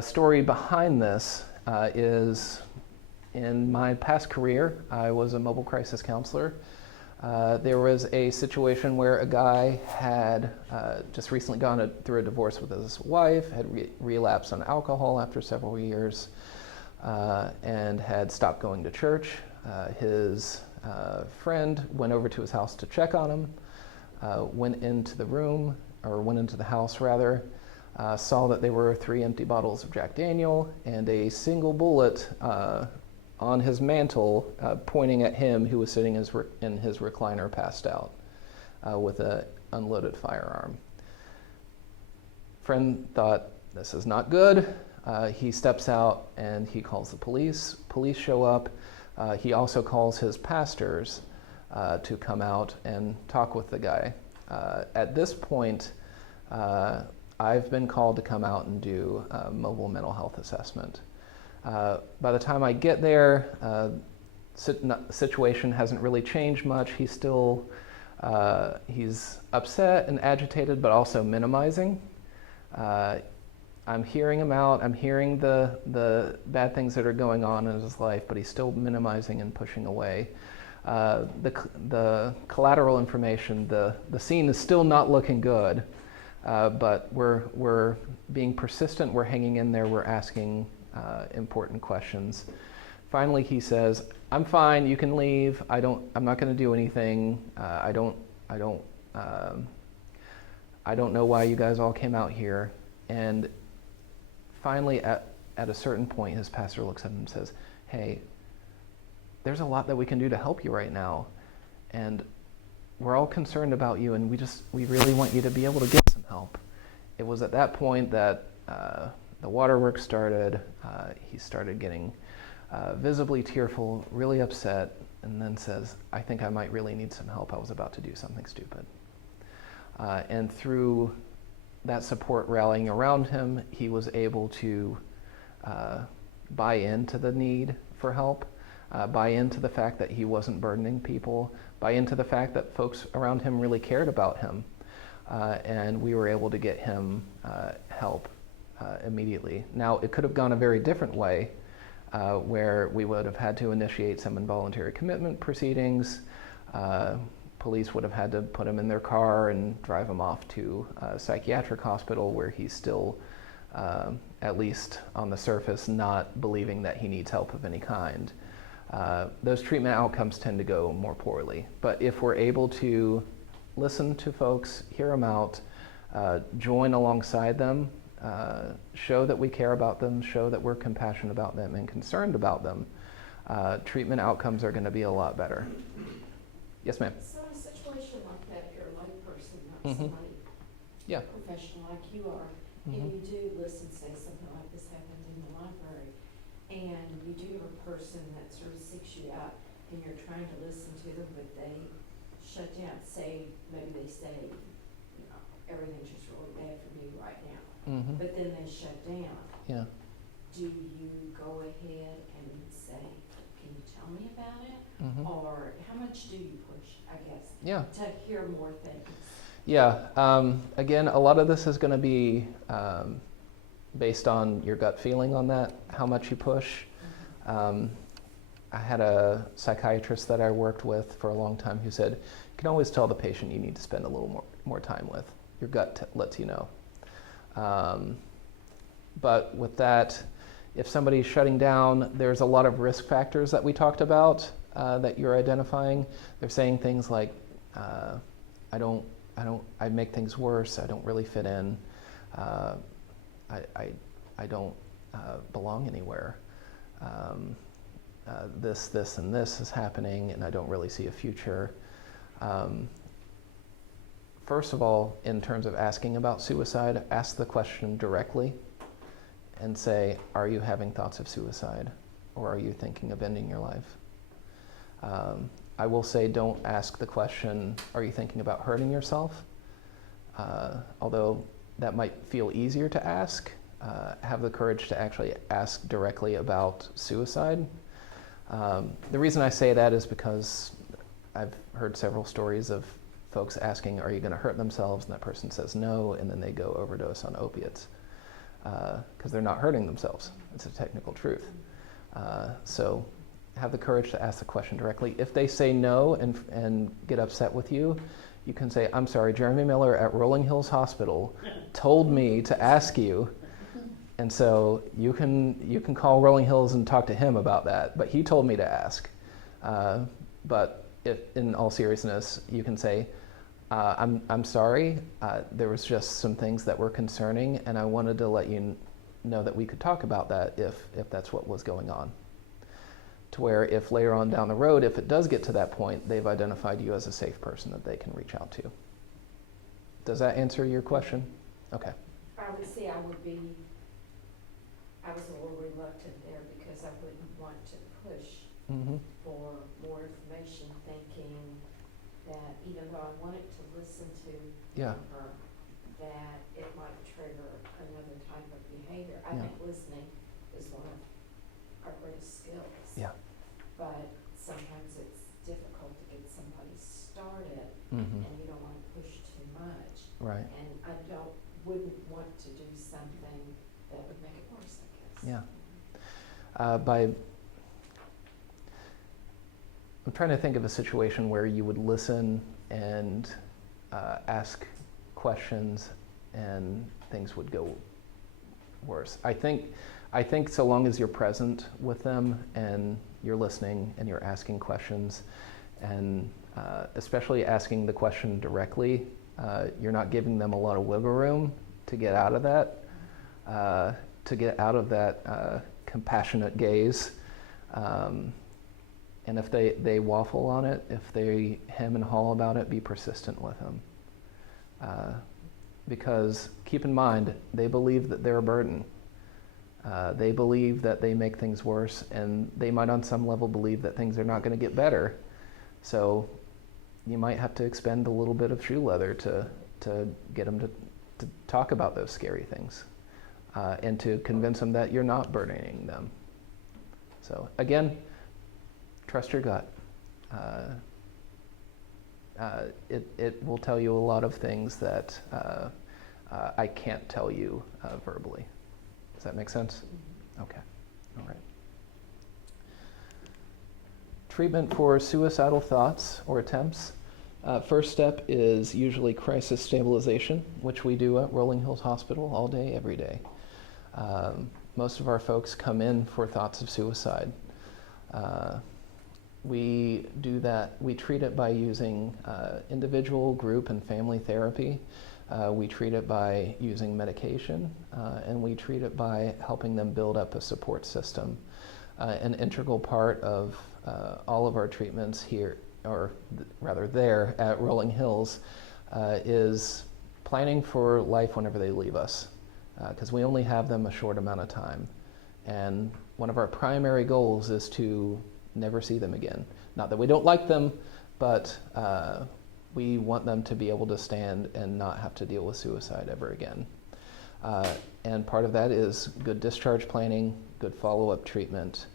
Story behind this is, in my past career, I was a mobile crisis counselor. There was a situation where a guy had just recently gone through a divorce with his wife, had relapsed on alcohol after several years, and had stopped going to church. His friend went over to his house to check on him, went into the house rather, saw that there were 3 empty bottles of Jack Daniel and a single bullet on his mantle, pointing at him, who was sitting in his recliner passed out with an unloaded firearm. Friend thought, this is not good. He steps out and he calls the police. Police show up. He also calls his pastors to come out and talk with the guy. At this point, I've been called to come out and do a mobile mental health assessment. By the time I get there, situation hasn't really changed much. He's still, he's upset and agitated, but also minimizing. I'm hearing him out. I'm hearing the bad things that are going on in his life, but he's still minimizing and pushing away. The collateral information, the scene is still not looking good, but we're being persistent. We're hanging in there. We're asking important questions. Finally, he says, "I'm fine. You can leave. I'm not going to do anything. I don't know why you guys all came out here." And finally, at a certain point, his pastor looks at him and says, "Hey, there's a lot that we can do to help you right now, and we're all concerned about you, and we really want you to be able to get some help." It was at that point that the waterworks started. He started getting visibly tearful, really upset, and then says, "I think I might really need some help. I was about to do something stupid." And through that support rallying around him, he was able to buy into the need for help, buy into the fact that he wasn't burdening people, buy into the fact that folks around him really cared about him. And we were able to get him help immediately. Now, it could have gone a very different way, where we would have had to initiate some involuntary commitment proceedings. Police would have had to put him in their car and drive him off to a psychiatric hospital where he's still, at least on the surface, not believing that he needs help of any kind. Those treatment outcomes tend to go more poorly. But if we're able to listen to folks, hear them out, join alongside them, show that we care about them, show that we're compassionate about them and concerned about them, treatment outcomes are going to be a lot better. Yes, ma'am. So in a situation like that, you're a lay person, not Mhm. somebody Yeah. professional like you are, and Mhm. you do listen, say something like this happened in the library, and you do have a person that sort of seeks you out, and you're trying to listen to them, but they shut down, maybe they say, everything's just really bad for me right now, Mm-hmm. but then they shut down. Yeah. Do you go ahead and say, can you tell me about it? Mm-hmm. Or how much do you push, I guess, Yeah. to hear more things? Yeah. Again, a lot of this is going to be based on your gut feeling on that, how much you push. I had a psychiatrist that I worked with for a long time who said, you can always tell the patient you need to spend a little more time with. Your gut lets you know. But with that, if somebody's shutting down, there's a lot of risk factors that we talked about that you're identifying. They're saying things like, I make things worse. I don't really fit in. I don't belong anywhere. This, and this is happening, and I don't really see a future. First of all, in terms of asking about suicide, ask the question directly and say, are you having thoughts of suicide, or are you thinking of ending your life? I will say don't ask the question, are you thinking about hurting yourself? Although that might feel easier to ask, have the courage to actually ask directly about suicide. The reason I say that is because I've heard several stories of folks asking, are you going to hurt themselves? And that person says no, and then they go overdose on opiates because they're not hurting themselves. It's a technical truth. So have the courage to ask the question directly. If they say no and get upset with you, you can say, I'm sorry, Jeremy Miller at Rolling Hills Hospital told me to ask you. And so you can call Rolling Hills and talk to him about that, but he told me to ask. But if, in all seriousness, you can say, I'm sorry, there was just some things that were concerning, and I wanted to let you know that we could talk about that if that's what was going on. To where if later on down the road, if it does get to that point, they've identified you as a safe person that they can reach out to. Does that answer your question? Okay. I would say I was a little reluctant there because I wouldn't want to push Mm-hmm. for more information, thinking that even though I wanted to listen to Yeah. her, that it might trigger another type of behavior. I Yeah. think listening is one of our greatest skills. Yeah. But sometimes it's difficult to get somebody started, Mm-hmm. and you don't want to push too much. Right. And I wouldn't want to do something that would make it worse, I guess. Yeah. I'm trying to think of a situation where you would listen and ask questions and things would go worse. I think so long as you're present with them and you're listening and you're asking questions, and especially asking the question directly, you're not giving them a lot of wiggle room to get out of that, compassionate gaze. And if they waffle on it, if they hem and haw about it, be persistent with them. Because keep in mind, they believe that they're a burden. They believe that they make things worse, and they might on some level believe that things are not going to get better. So you might have to expend a little bit of shoe leather to get them to talk about those scary things, and to convince them that you're not burdening them. So again, trust your gut. It will tell you a lot of things that I can't tell you verbally. Does that make sense? Okay. All right. Treatment for suicidal thoughts or attempts. First step is usually crisis stabilization, which we do at Rolling Hills Hospital all day, every day. Most of our folks come in for thoughts of suicide. We do that, we treat it by using individual, group, and family therapy. We treat it by using medication, and we treat it by helping them build up a support system. An integral part of all of our treatments here, or rather there at Rolling Hills, is planning for life whenever they leave us, because we only have them a short amount of time. And one of our primary goals is to never see them again. Not that we don't like them, but we want them to be able to stand and not have to deal with suicide ever again. And part of that is good discharge planning, good follow-up treatment,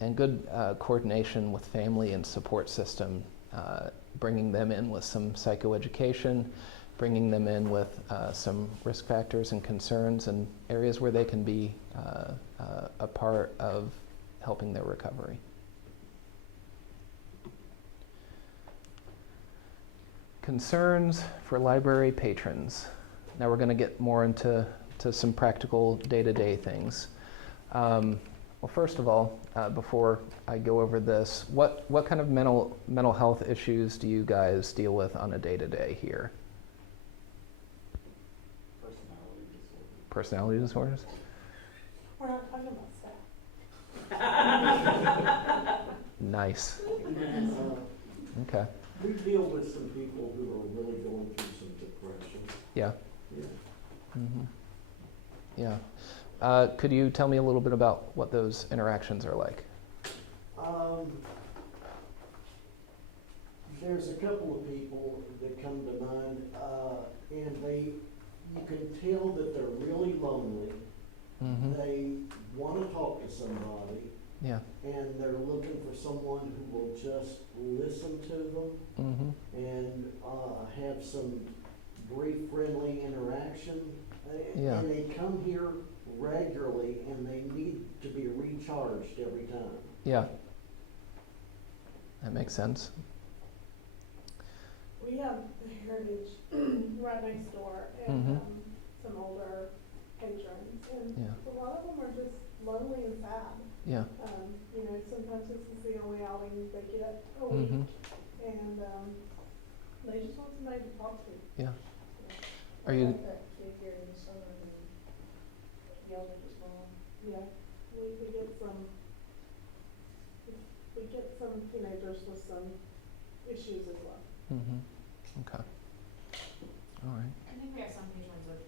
and good coordination with family and support system, bringing them in with some psychoeducation, bringing them in with some risk factors and concerns and areas where they can be a part of helping their recovery. Concerns for library patrons. Now we're going to get more into some practical day-to-day things. Well, first of all, before I go over this, what kind of mental health issues do you guys deal with on a day-to-day here? Personality disorders? We're not talking about sex. Nice. Okay. We deal with some people who are really going through some depression. Yeah. Yeah. Mm-hmm. Yeah. Could you tell me a little bit about what those interactions are like? There's a couple of people that come to mind, and you can tell that they're really lonely. Mm-hmm. They wanna talk to somebody, Yeah. and they're looking for someone who will just listen to them Mm-hmm. and, have some brief friendly interaction. Yeah. And they come here regularly and they need to be recharged every time. Yeah. That makes sense. We have the Heritage right next door and Mhm. some older patrons, and Yeah. a lot of them are just lonely and sad. Yeah. You know, sometimes this is the only outing they get a week, Mm-hmm. and they just want somebody to talk to. Yeah. Are you? That kid here in the summer who yelled at his mom. Yeah, we get some teenagers with some issues as well. Mm-hmm. Okay. All right. I think we have some patrons with,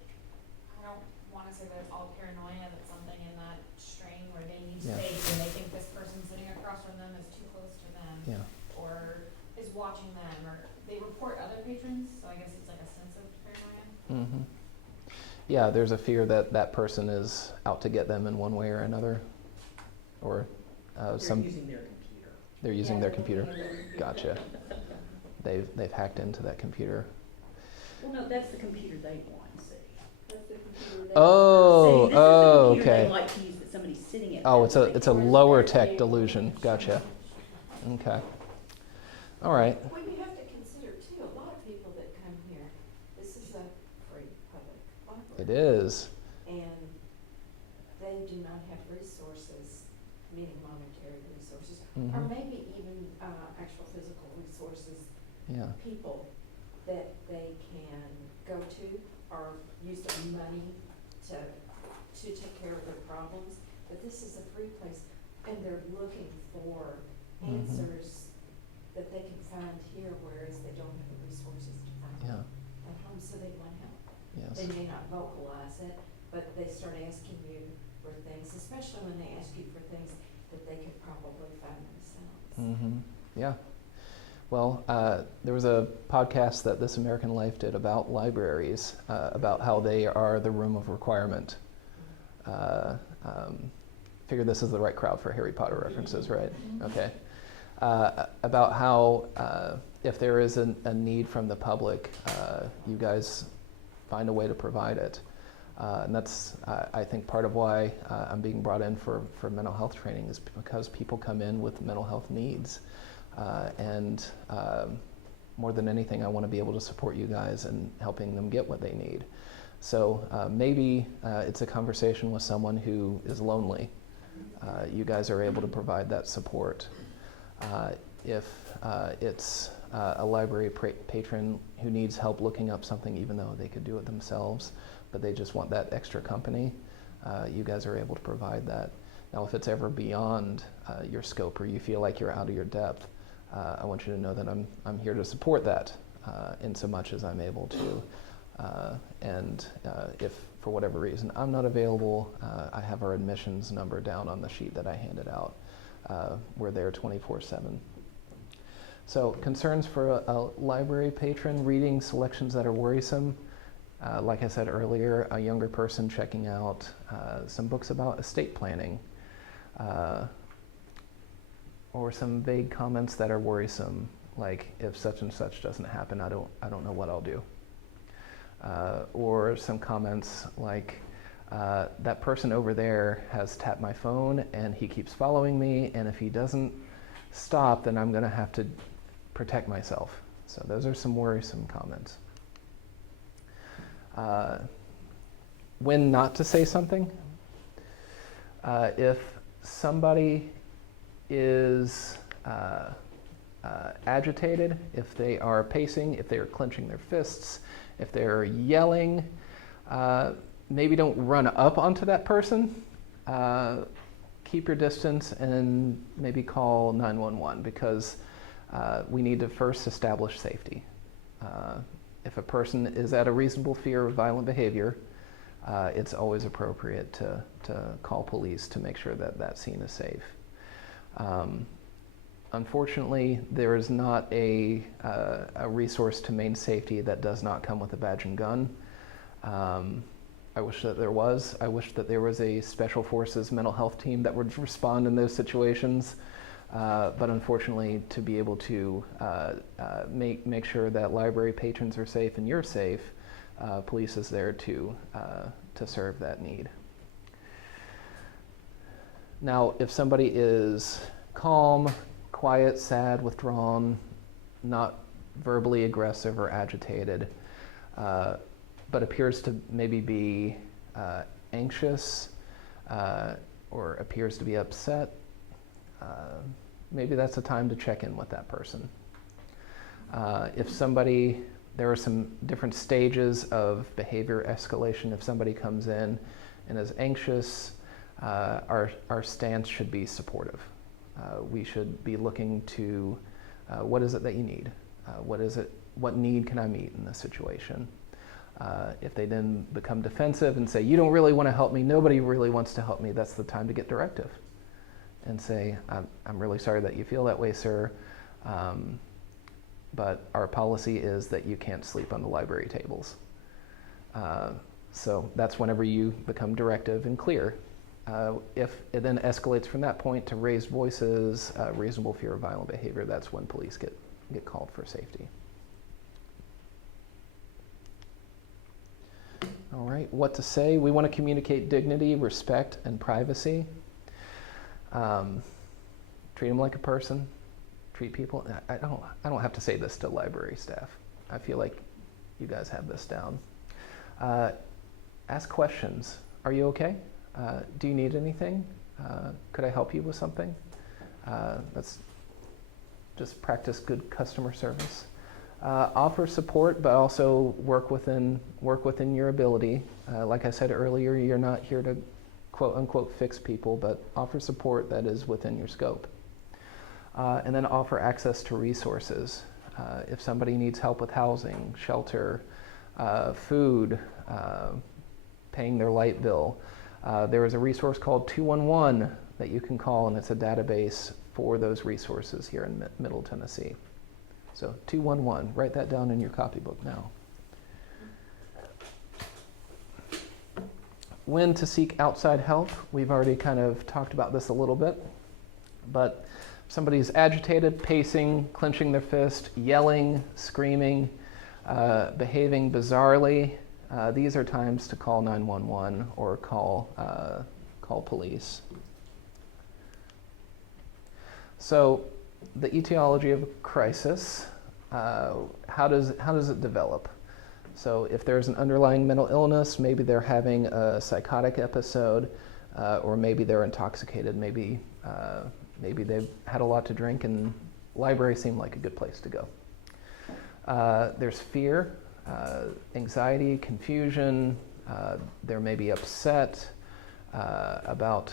I don't wanna say that it's all paranoia, but something in that strain where they need Yeah. space and they think this person sitting across from them is too close to them. Yeah. Or is watching them, or they report other patrons, so I guess it's like a sense of paranoia. Mm-hmm. Yeah, there's a fear that that person is out to get them in one way or another, or some. They're using their computer. They're using their computer. Gotcha. They've hacked into that computer. Well, no, that's the computer they want, see. That's the computer they Oh, See, oh, this is the computer okay. they like to use, that somebody's sitting at. Oh, home. it's a lower tech delusion. Gotcha. Okay. All right. Well, you have to consider too, a lot of people that come here, this is a free public library. It is. And they do not have resources, meaning monetary resources, or Mm-hmm. maybe even actual physical resources, Yeah. people that they can go to or use their money to take care of their problems. But this is a free place, and they're looking for Mhm. answers that they can find here, whereas they don't have the resources to find Yeah. at home, so they want help. Yes. They may not vocalize it, but they start asking you for things, especially when they ask you for things that they could probably find themselves. Mm-hmm. Yeah. Well, there was a podcast that This American Life did about libraries, about how they are the room of requirement. Figure this is the right crowd for Harry Potter references, right? Okay. About how if there is a need from the public, you guys find a way to provide it. And that's, I think, part of why I'm being brought in for mental health training is because people come in with mental health needs. And more than anything, I want to be able to support you guys in helping them get what they need. So maybe it's a conversation with someone who is lonely. You guys are able to provide that support. If it's a library patron who needs help looking up something even though they could do it themselves, but they just want that extra company, you guys are able to provide that. Now, if it's ever beyond your scope or you feel like you're out of your depth, I want you to know that I'm here to support that in so much as I'm able to. And if for whatever reason I'm not available, I have our admissions number down on the sheet that I handed out. We're there 24/7. So concerns for a library patron, reading selections that are worrisome. Like I said earlier, a younger person checking out some books about estate planning, or some vague comments that are worrisome, like if such and such doesn't happen, I don't know what I'll do. Or some comments like, that person over there has tapped my phone and he keeps following me, and if he doesn't stop, then I'm going to have to protect myself. So those are some worrisome comments. When not to say something. If somebody is agitated, if they are pacing, if they are clenching their fists, if they're yelling, maybe don't run up onto that person. Keep your distance and maybe call 911 because we need to first establish safety. If a person is at a reasonable fear of violent behavior, it's always appropriate to call police to make sure that that scene is safe. unfortunately, there is not a resource to main safety that does not come with a badge and gun. I wish that there was. I wish that there was a special forces mental health team that would respond in those situations. But unfortunately, to be able to make sure that library patrons are safe and you're safe, police is there to serve that need. Now, if somebody is calm, quiet, sad, withdrawn, not verbally aggressive or agitated, but appears to maybe be anxious or appears to be upset, maybe that's a time to check in with that person. There are some different stages of behavior escalation. If somebody comes in and is anxious, our stance should be supportive. We should be looking to what is it that you need? What need can I meet in this situation? If they then become defensive and say, you don't really want to help me, nobody really wants to help me, that's the time to get directive and say, I'm really sorry that you feel that way, sir, but our policy is that you can't sleep on the library tables. So that's whenever you become directive and clear. If it then escalates from that point to raised voices, reasonable fear of violent behavior, that's when police get called for safety. All right, what to say? We want to communicate dignity, respect, and privacy. Treat them like a person. Treat people. I don't have to say this to library staff. I feel like you guys have this down. Ask questions. Are you okay? Do you need anything? Could I help you with something? That's just practice good customer service. Offer support, but also work within your ability. Like I said earlier, you're not here to quote unquote fix people, but offer support that is within your scope. And then offer access to resources. If somebody needs help with housing, shelter, food, paying their light bill, there is a resource called 211 that you can call, and it's a database for those resources here in Middle Tennessee. So 211, write that down in your copybook now. When to seek outside help, we've already kind of talked about this a little bit, but if somebody's agitated, pacing, clenching their fist, yelling, screaming, behaving bizarrely, these are times to call 911 or call police. So the etiology of a crisis, how does it develop? So if there's an underlying mental illness, maybe they're having a psychotic episode, or maybe they're intoxicated, maybe they've had a lot to drink and library seemed like a good place to go. There's fear, anxiety, confusion, there may be upset about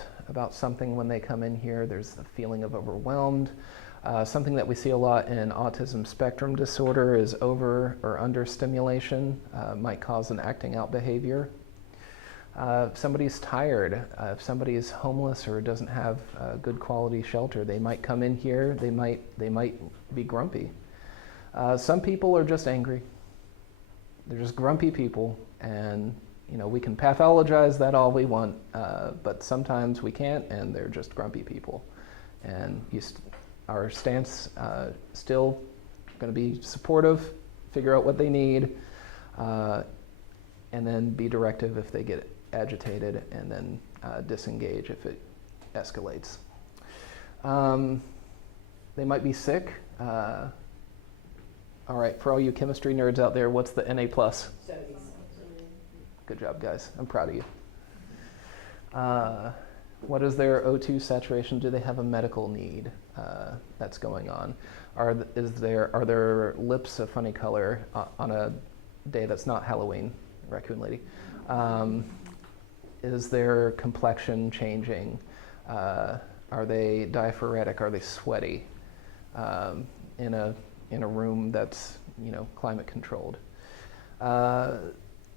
something when they come in here. There's a feeling of overwhelmed. Something that we see a lot in autism spectrum disorder is over or under stimulation, might cause an acting out behavior. If somebody's tired, if somebody is homeless or doesn't have good quality shelter, they might come in here, they might be grumpy. Some people are just angry. They're just grumpy people, and we can pathologize that all we want, but sometimes we can't, and they're just grumpy people. And our stance still going to be supportive, figure out what they need, and then be directive if they get agitated, and then disengage if it escalates. They might be sick. All right, for all you chemistry nerds out there, what's the Na+? Good job, guys. I'm proud of you. What is their O2 saturation? Do they have a medical need that's going on? Are their lips a funny color on a day that's not Halloween, raccoon lady? Is their complexion changing? Are they diaphoretic? Are they sweaty in a room that's climate controlled?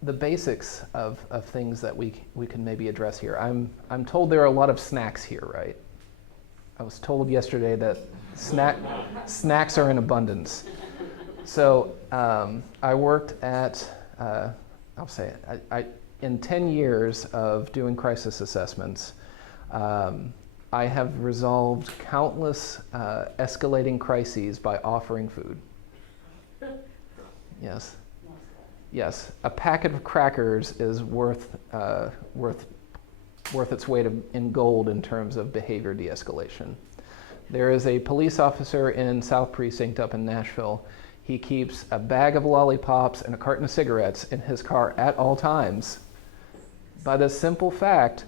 The basics of things that we can maybe address here. I'm told there are a lot of snacks here, right? I was told yesterday that snacks are in abundance. So I worked at, I'll say it, in 10 years of doing crisis assessments, I have resolved countless escalating crises by offering food. Yes. Yes, a packet of crackers is worth its weight in gold in terms of behavior de-escalation. There is a police officer in South Precinct up in Nashville. He keeps a bag of lollipops and a carton of cigarettes in his car at all times by the simple fact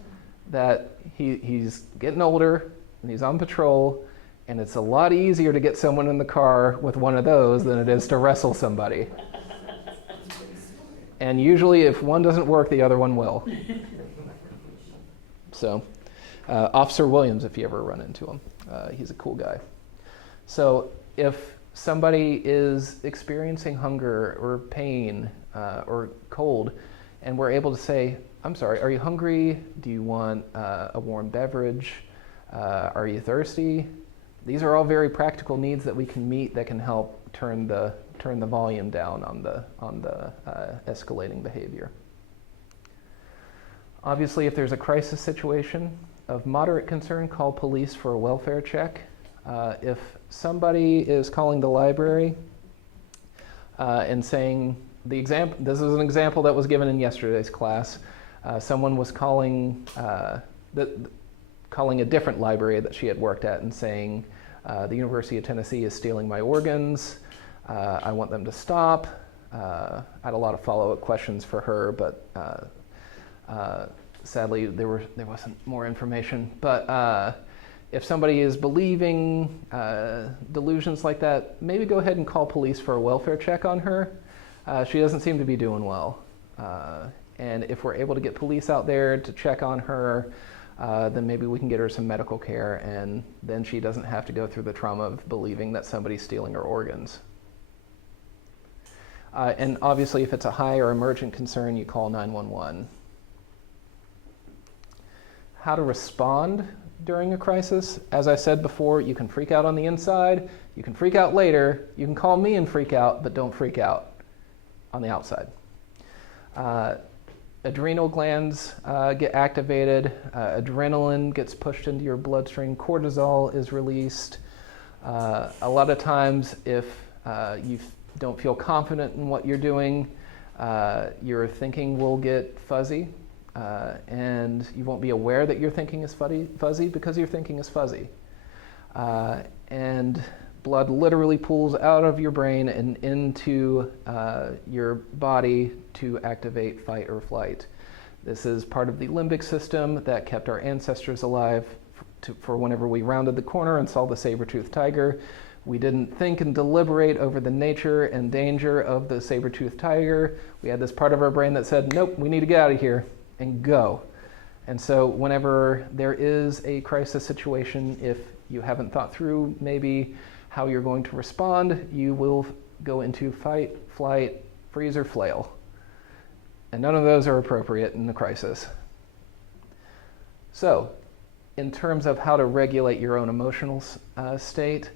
that he's getting older and he's on patrol, and it's a lot easier to get someone in the car with one of those than it is to wrestle somebody. And usually if one doesn't work, the other one will. So, Officer Williams, if you ever run into him, he's a cool guy. So if somebody is experiencing hunger or pain or cold, and we're able to say, I'm sorry, are you hungry? Do you want a warm beverage? Are you thirsty? These are all very practical needs that we can meet that can help turn the volume down on the escalating behavior. Obviously, if there's a crisis situation of moderate concern, call police for a welfare check. If somebody is calling the library and saying, this is an example that was given in yesterday's class. Someone was calling a different library that she had worked at and saying, the University of Tennessee is stealing my organs. I want them to stop. I had a lot of follow-up questions for her, but sadly there wasn't more information. But if somebody is believing delusions like that, maybe go ahead and call police for a welfare check on her. She doesn't seem to be doing well. And if we're able to get police out there to check on her, then maybe we can get her some medical care, and then she doesn't have to go through the trauma of believing that somebody's stealing her organs. And obviously, if it's a high or emergent concern, you call 911. How to respond during a crisis? As I said before, you can freak out on the inside, you can freak out later, you can call me and freak out, but don't freak out on the outside. Adrenal glands get activated, adrenaline gets pushed into your bloodstream, cortisol is released. A lot of times if you don't feel confident in what you're doing, your thinking will get fuzzy, and you won't be aware that your thinking is fuzzy because your thinking is fuzzy. And blood literally pools out of your brain and into your body to activate fight or flight. This is part of the limbic system that kept our ancestors alive for whenever we rounded the corner and saw the saber-toothed tiger. We didn't think and deliberate over the nature and danger of the saber-toothed tiger. We had this part of our brain that said, nope, we need to get out of here and go. And so whenever there is a crisis situation, if you haven't thought through maybe how you're going to respond, you will go into fight, flight, freeze, or flail. And none of those are appropriate in the crisis. So, in terms of how to regulate your own emotional state,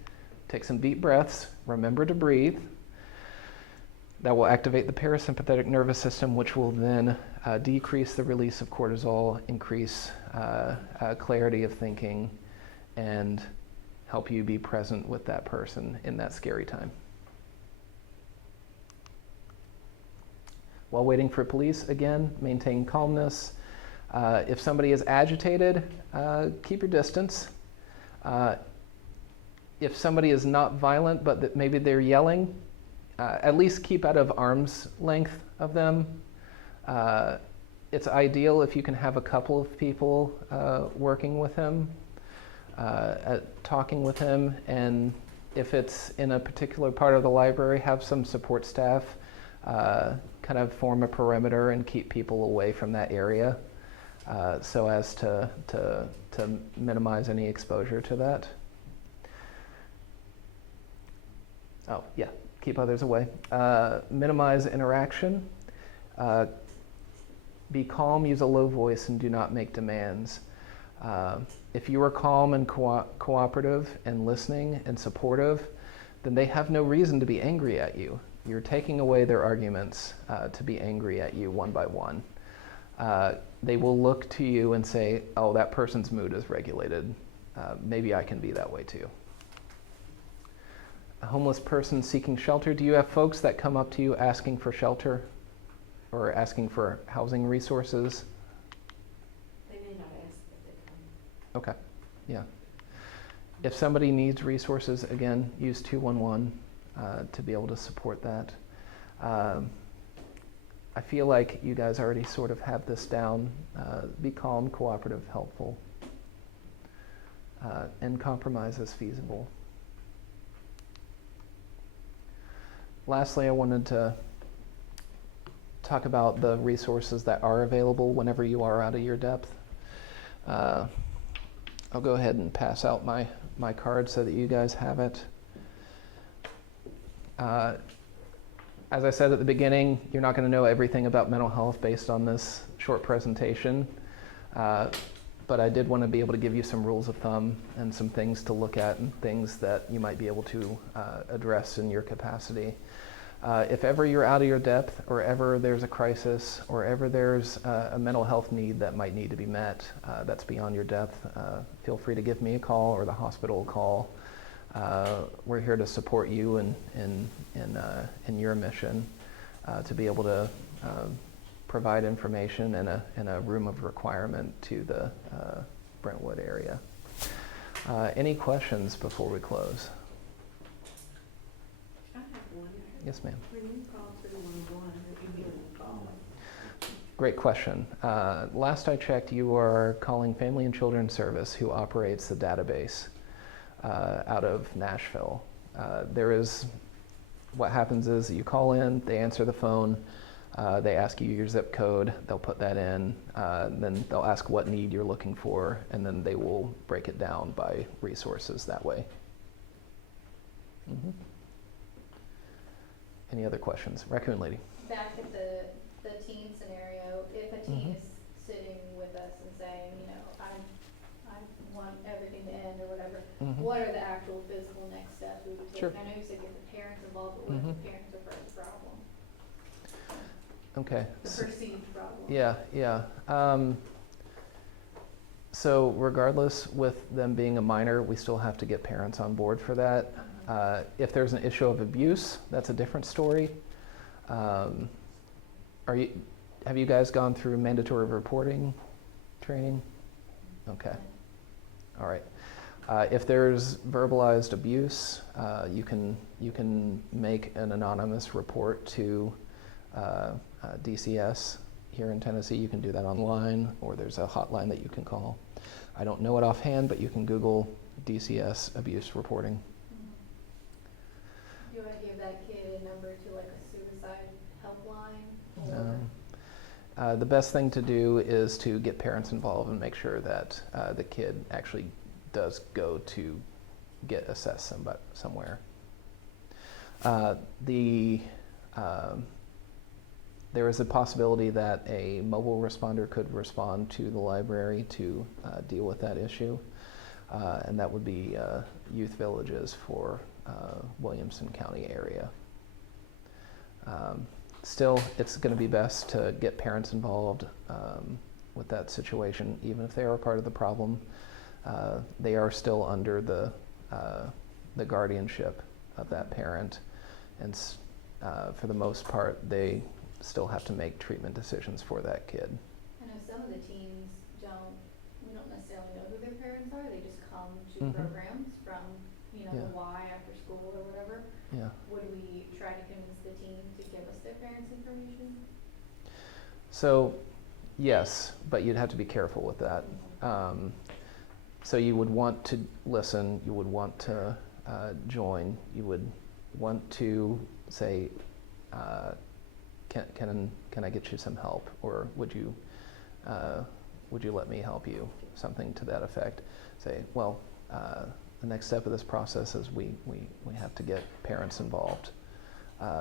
take some deep breaths, remember to breathe. That will activate the parasympathetic nervous system, which will then decrease the release of cortisol, increase clarity of thinking, and help you be present with that person in that scary time. While waiting for police, again, maintain calmness. If somebody is agitated, keep your distance. If somebody is not violent, but that maybe they're yelling, at least keep out of arm's length of them. It's ideal if you can have a couple of people working with him, talking with him, and if it's in a particular part of the library, have some support staff kind of form a perimeter and keep people away from that area so as to minimize any exposure to that. Oh, yeah, keep others away. Minimize interaction. Be calm, use a low voice, and do not make demands. If you are calm and cooperative and listening and supportive, then they have no reason to be angry at you. You're taking away their arguments to be angry at you one by one. They will look to you and say, oh, that person's mood is regulated. Maybe I can be that way too. A homeless person seeking shelter. Do you have folks that come up to you asking for shelter or asking for housing resources? They may not ask, but they come. Okay, yeah. If somebody needs resources, again, use 211 to be able to support that. I feel like you guys already sort of have this down. Be calm, cooperative, helpful, and compromise as feasible. Lastly, I wanted to talk about the resources that are available whenever you are out of your depth. I'll go ahead and pass out my card so that you guys have it. As I said at the beginning, you're not going to know everything about mental health based on this short presentation, but I did want to be able to give you some rules of thumb and some things to look at and things that you might be able to address in your capacity. If ever you're out of your depth, or ever there's a crisis, or ever there's a mental health need that might need to be met that's beyond your depth, feel free to give me a call or the hospital a call. We're here to support you in your mission to be able to provide information in a room of requirement to the Brentwood area. Any questions before we close? I have one. Yes, ma'am. When you call 311, who you calling? Great question. Last I checked, you are calling Family and Children's Service, who operates the database out of Nashville. What happens is you call in, they answer the phone, they ask you your zip code, they'll put that in, then they'll ask what need you're looking for, and then they will break it down by resources that way. Mm-hmm. Any other questions? Raccoon Lady. Back at the teen scenario, if a teen is sitting with us and saying, you know, I want everything to end or whatever, Mhm. what are the actual physical next steps we would take? Sure. I know you said get the parents involved, but what if the parents are part of the problem? Okay. The perceived problem? Yeah. So regardless, with them being a minor, we still have to get parents on board for that. If there's an issue of abuse, that's a different story. Have you guys gone through mandatory reporting training? Okay. All right. If there's verbalized abuse, you can make an anonymous report to DCS here in Tennessee. You can do that online, or there's a hotline that you can call. I don't know it offhand, but you can Google DCS abuse reporting. Do you want to give that kid a number to like a suicide helpline? Or The best thing to do is to get parents involved and make sure that the kid actually does go to get assessed somewhere. There is a possibility that a mobile responder could respond to the library to deal with that issue, and that would be youth villages for Williamson County area. Still, it's going to be best to get parents involved with that situation, even if they are part of the problem. They are still under the guardianship of that parent, and for the most part, they still have to make treatment decisions for that kid. I know some of the teens we don't necessarily know who their parents are, they just come to Mhm. programs from, Yeah. the Y after school or whatever. Yeah. Would we try to convince the teen to give us their parents' information? So, yes, but you'd have to be careful with that. So you would want to listen, you would want to join, you would want to say, can I get you some help, or would you let me help you? Something to that effect. Say, well, the next step of this process is we have to get parents involved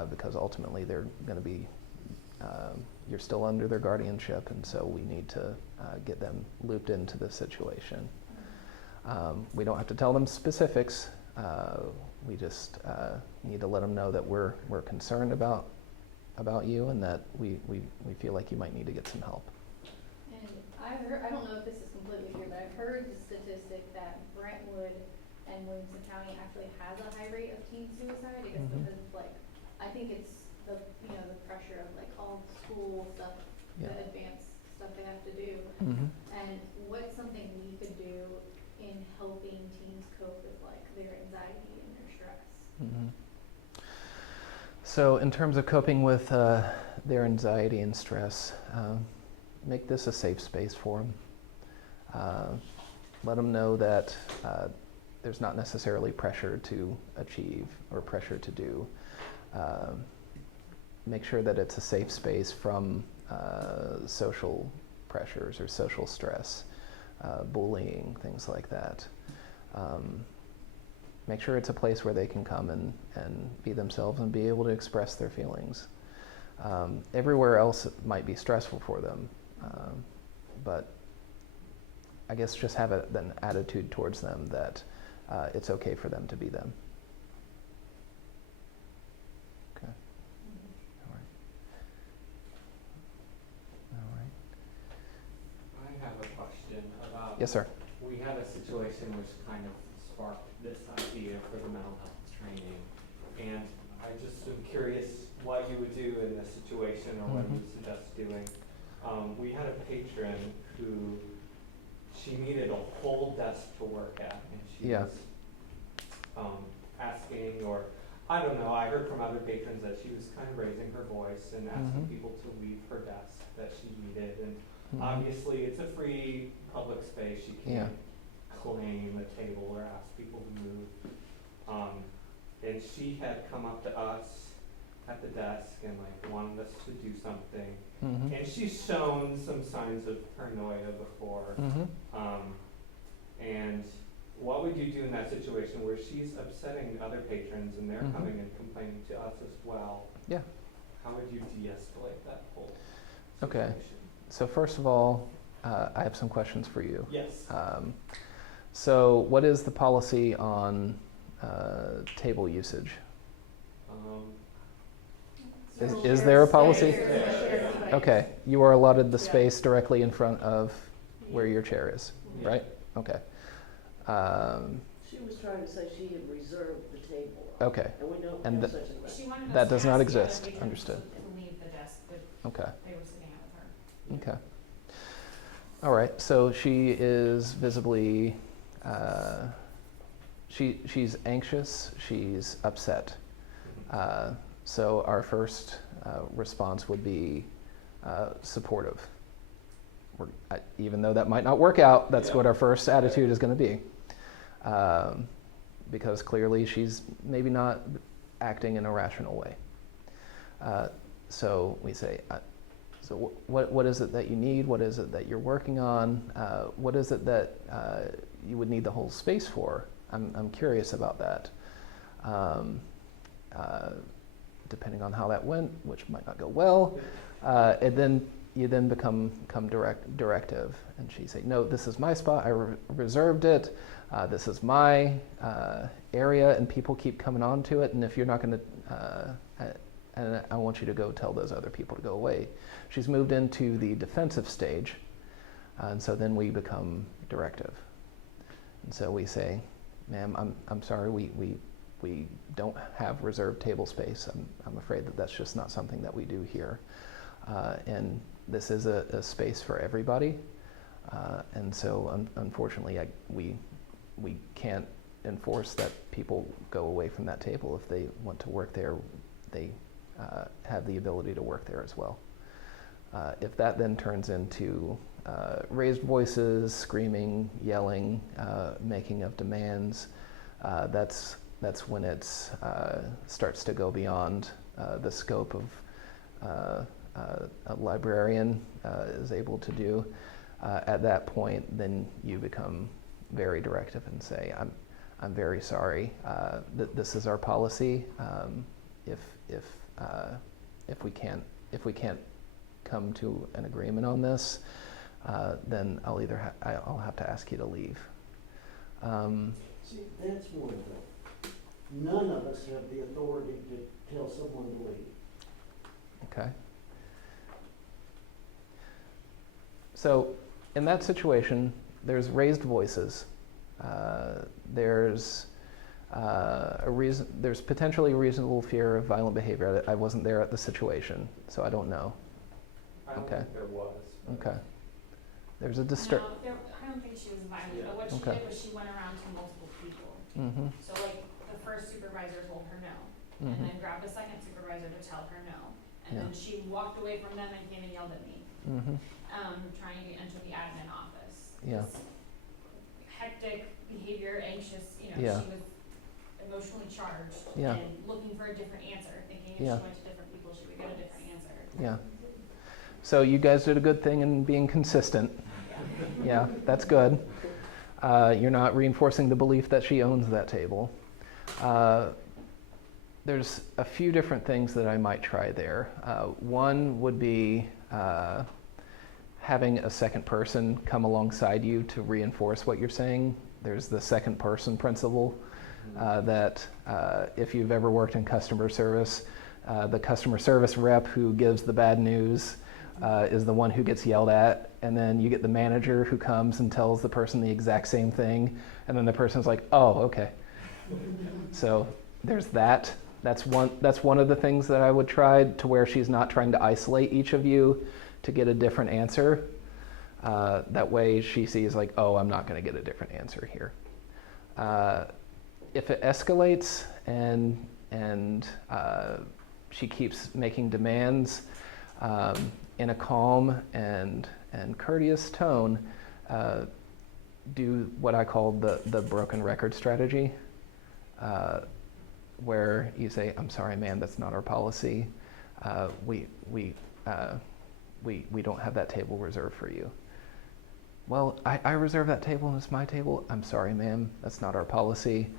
because ultimately they're going to be you're still under their guardianship, and so we need to get them looped into the situation. We don't have to tell them specifics. We just need to let them know that we're concerned about you, and that we feel like you might need to get some help. And I heard, I don't know if this is completely true, but I've heard the statistic that Brentwood and Williamson County actually has a high rate of teen suicide. I guess because of, like, I think it's the, you know, the pressure of like all the school stuff, the Yeah. advanced stuff they have to do. Mm-hmm. And what's something we could do in helping teens cope with like their anxiety and their stress? Mm-hmm. So in terms of coping with their anxiety and stress, make this a safe space for them. Let them know that there's not necessarily pressure to achieve or pressure to do. Make sure that it's a safe space from social pressures or social stress, bullying, things like that. Make sure it's a place where they can come and be themselves and be able to express their feelings. Everywhere else it might be stressful for them, but I guess just have an attitude towards them that it's okay for them to be them. Okay. All right. I have a question about. Yes, sir. We had a situation which kind of sparked this idea for the mental health training. And I just am curious what you would do in this situation or what you would suggest doing. We had a patron who, she needed a whole desk to work at, and she Yeah. was asking, or I don't know, I heard from other patrons that she was kind of raising her voice and asking people to leave her desk that she needed. And obviously it's a free public space, she can't claim a table or ask people to move. And she had come up to us at the desk and like wanted us to do something. Mm-hmm. And she's shown some signs of paranoia before. Mm-hmm. And what would you do in that situation where she's upsetting other patrons and they're coming and complaining to us as well? Yeah. How would you de-escalate that whole Okay. situation? So first of all, I have some questions for you. Yes. So what is the policy on table usage? Is there a policy? Okay, you are allotted the space directly in front of where your chair is, Yeah. right? Okay. She was trying to say she had reserved the table. Okay, And we don't And have such a thing. She wanted us That to does not ask the exist. other patrons Understood. to leave the desk that okay, they were sitting at with her. okay. All right, so she is visibly, she's anxious, she's upset. So our first response would be supportive. Even though that might not work out, that's what our first attitude is going to be. Because clearly she's maybe not acting in a rational way. So we say, so what is it that you need? What is it that you're working on? What is it that you would need the whole space for? I'm curious about that. Depending on how that went, which might not go well, and then you then become directive, and she say, no, this is my spot, I reserved it, this is my area, and people keep coming on to it, and if you're not going to, and I want you to go tell those other people to go away. She's moved into the defensive stage, and so then we become directive. And so we say, ma'am, I'm sorry, we don't have reserved table space. I'm afraid that that's just not something that we do here. And this is a space for everybody. And so unfortunately, we can't enforce that people go away from that table. If they want to work there, they have the ability to work there as well. If that then turns into raised voices, screaming, yelling, making of demands, that's when it starts to go beyond the scope of a librarian is able to do. At that point, then you become very directive and say, I'm very sorry. This is our policy. If if we can't come to an agreement on this, then I'll either I'll have to ask you to leave. See, that's one thing. None of us have the authority to tell someone to leave. Okay. So in that situation, there's raised voices. There's there's potentially reasonable fear of violent behavior. I wasn't there at the situation, so I don't know. I don't Okay. think there was. but- Okay. There's a No, I don't think she was violent, but what she Okay. did was she went around to multiple people. Mm-hmm. So like, the first supervisor told her no, and then grabbed a second supervisor to tell her no. And then she walked away from them and came and yelled at me, Mm-hmm. trying to enter the admin office. Yeah. Just hectic behavior, anxious, you know, Yeah. she was emotionally charged Yeah. and looking for a different answer, thinking if she Yeah. went to different people, she would get a different answer. Yeah. So you guys did a good thing in being consistent. Yeah, that's good. You're not reinforcing the belief that she owns that table. There's a few different things that I might try there. One would be having a second person come alongside you to reinforce what you're saying. There's the second person principle that if you've ever worked in customer service, the customer service rep who gives the bad news is the one who gets yelled at, and then you get the manager who comes and tells the person the exact same thing, and then the person's like, oh, okay. So there's that. That's one of the things that I would try, to where she's not trying to isolate each of you to get a different answer. That way she sees like, oh, I'm not going to get a different answer here. If it escalates and she keeps making demands in a calm and courteous tone, do what I call the broken record strategy, where you say, I'm sorry, ma'am, that's not our policy. We don't have that table reserved for you. Well, I reserve that table and it's my table. I'm sorry, ma'am, that's not our policy.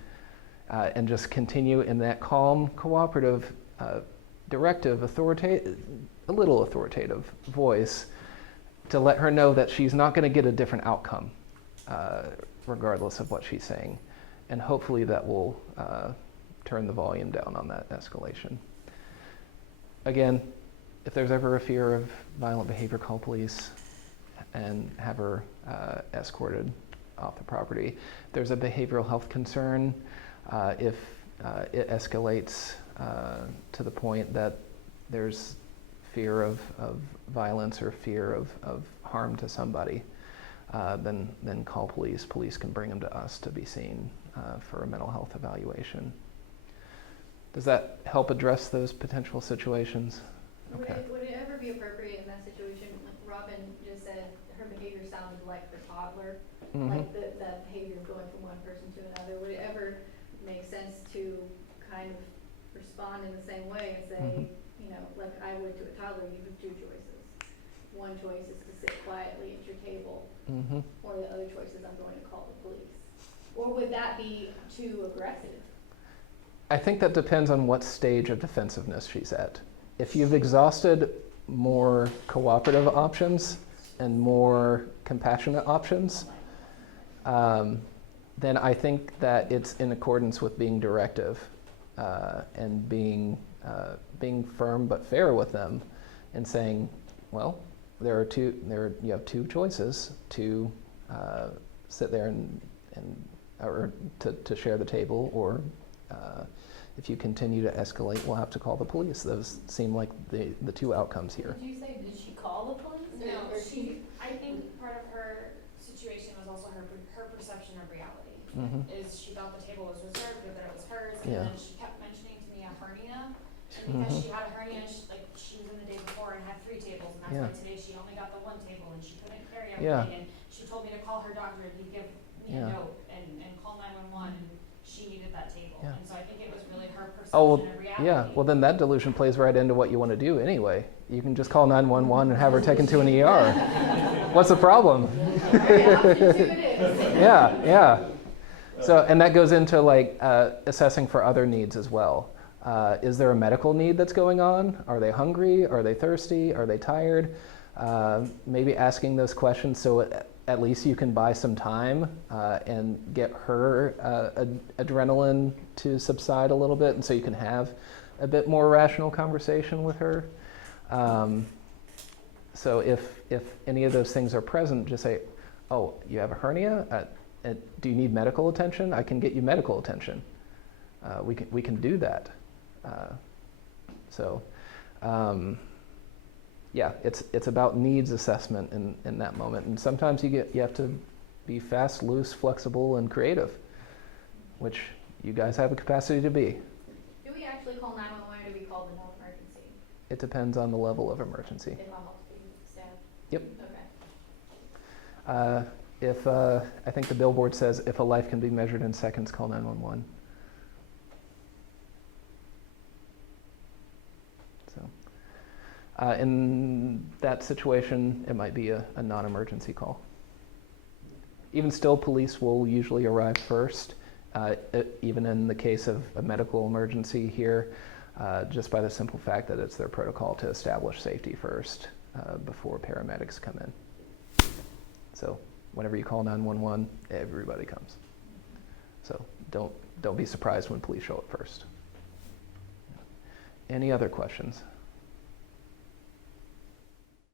And just continue in that calm, cooperative, directive, a little authoritative voice to let her know that she's not going to get a different outcome, regardless of what she's saying. And hopefully that will turn the volume down on that escalation. Again, if there's ever a fear of violent behavior, call police and have her escorted off the property. If there's a behavioral health concern, if it escalates to the point that there's fear of violence or fear of harm to somebody, then call police. Police can bring them to us to be seen for a mental health evaluation. Does that help address those potential situations? Okay. Would it ever be appropriate in that situation, like Robin just said, her behavior sounded like the toddler, like the behavior going from one person to another? Would it ever make sense to kind of respond in the same way and say, you know, like I would to a toddler, you have two choices. One choice is to sit quietly at your table, or the other choice is I'm going to call the police. Or would that be too aggressive? I think that depends on what stage of defensiveness she's at. If you've exhausted more cooperative options and more compassionate options, then I think that it's in accordance with being directive and being firm but fair with them, and saying, well, you have two choices: to sit there or to share the table, or if you continue to escalate, we'll have to call the police. Those seem like the two outcomes here. Did you say, did she call the police? No, Or I think part of her situation was also her perception of reality. Is she thought the table was reserved or that it was hers, and Yeah. then she kept mentioning to me a hernia, and because she had a hernia, she was in the day before and had 3 tables, and that's Yeah. why today she only got the 1 table, and she couldn't carry Yeah. everything, and she told me to call her doctor, and he'd give me Yeah. a note and call 911, and she needed that table, Yeah. and so I think it was really her perception Oh, of reality. yeah. Well, then that delusion plays right into what you want to do anyway. You can just call 911 and have her taken to an ER. What's the problem? Yeah, option 2 it is. Yeah. So, and that goes into like assessing for other needs as well. Is there a medical need that's going on? Are they hungry? Are they thirsty? Are they tired? Maybe asking those questions so at least you can buy some time and get her adrenaline to subside a little bit, and so you can have a bit more rational conversation with her. So if any of those things are present, just say, oh, you have a hernia? Do you need medical attention? I can get you medical attention. We can do that. Yeah, it's about needs assessment in that moment. And sometimes you have to be fast, loose, flexible, and creative, which you guys have a capacity to be. Do we actually call 911 or do we call the no emergency It depends on the level of emergency. if I'm off duty staff? Yep. Okay. If I think the billboard says, if a life can be measured in seconds, call 911. So, in that situation, it might be a non-emergency call. Even still, police will usually arrive first, even in the case of a medical emergency here, just by the simple fact that it's their protocol to establish safety first before paramedics come in. So whenever you call 911, everybody comes. So don't be surprised when police show up first. Any other questions?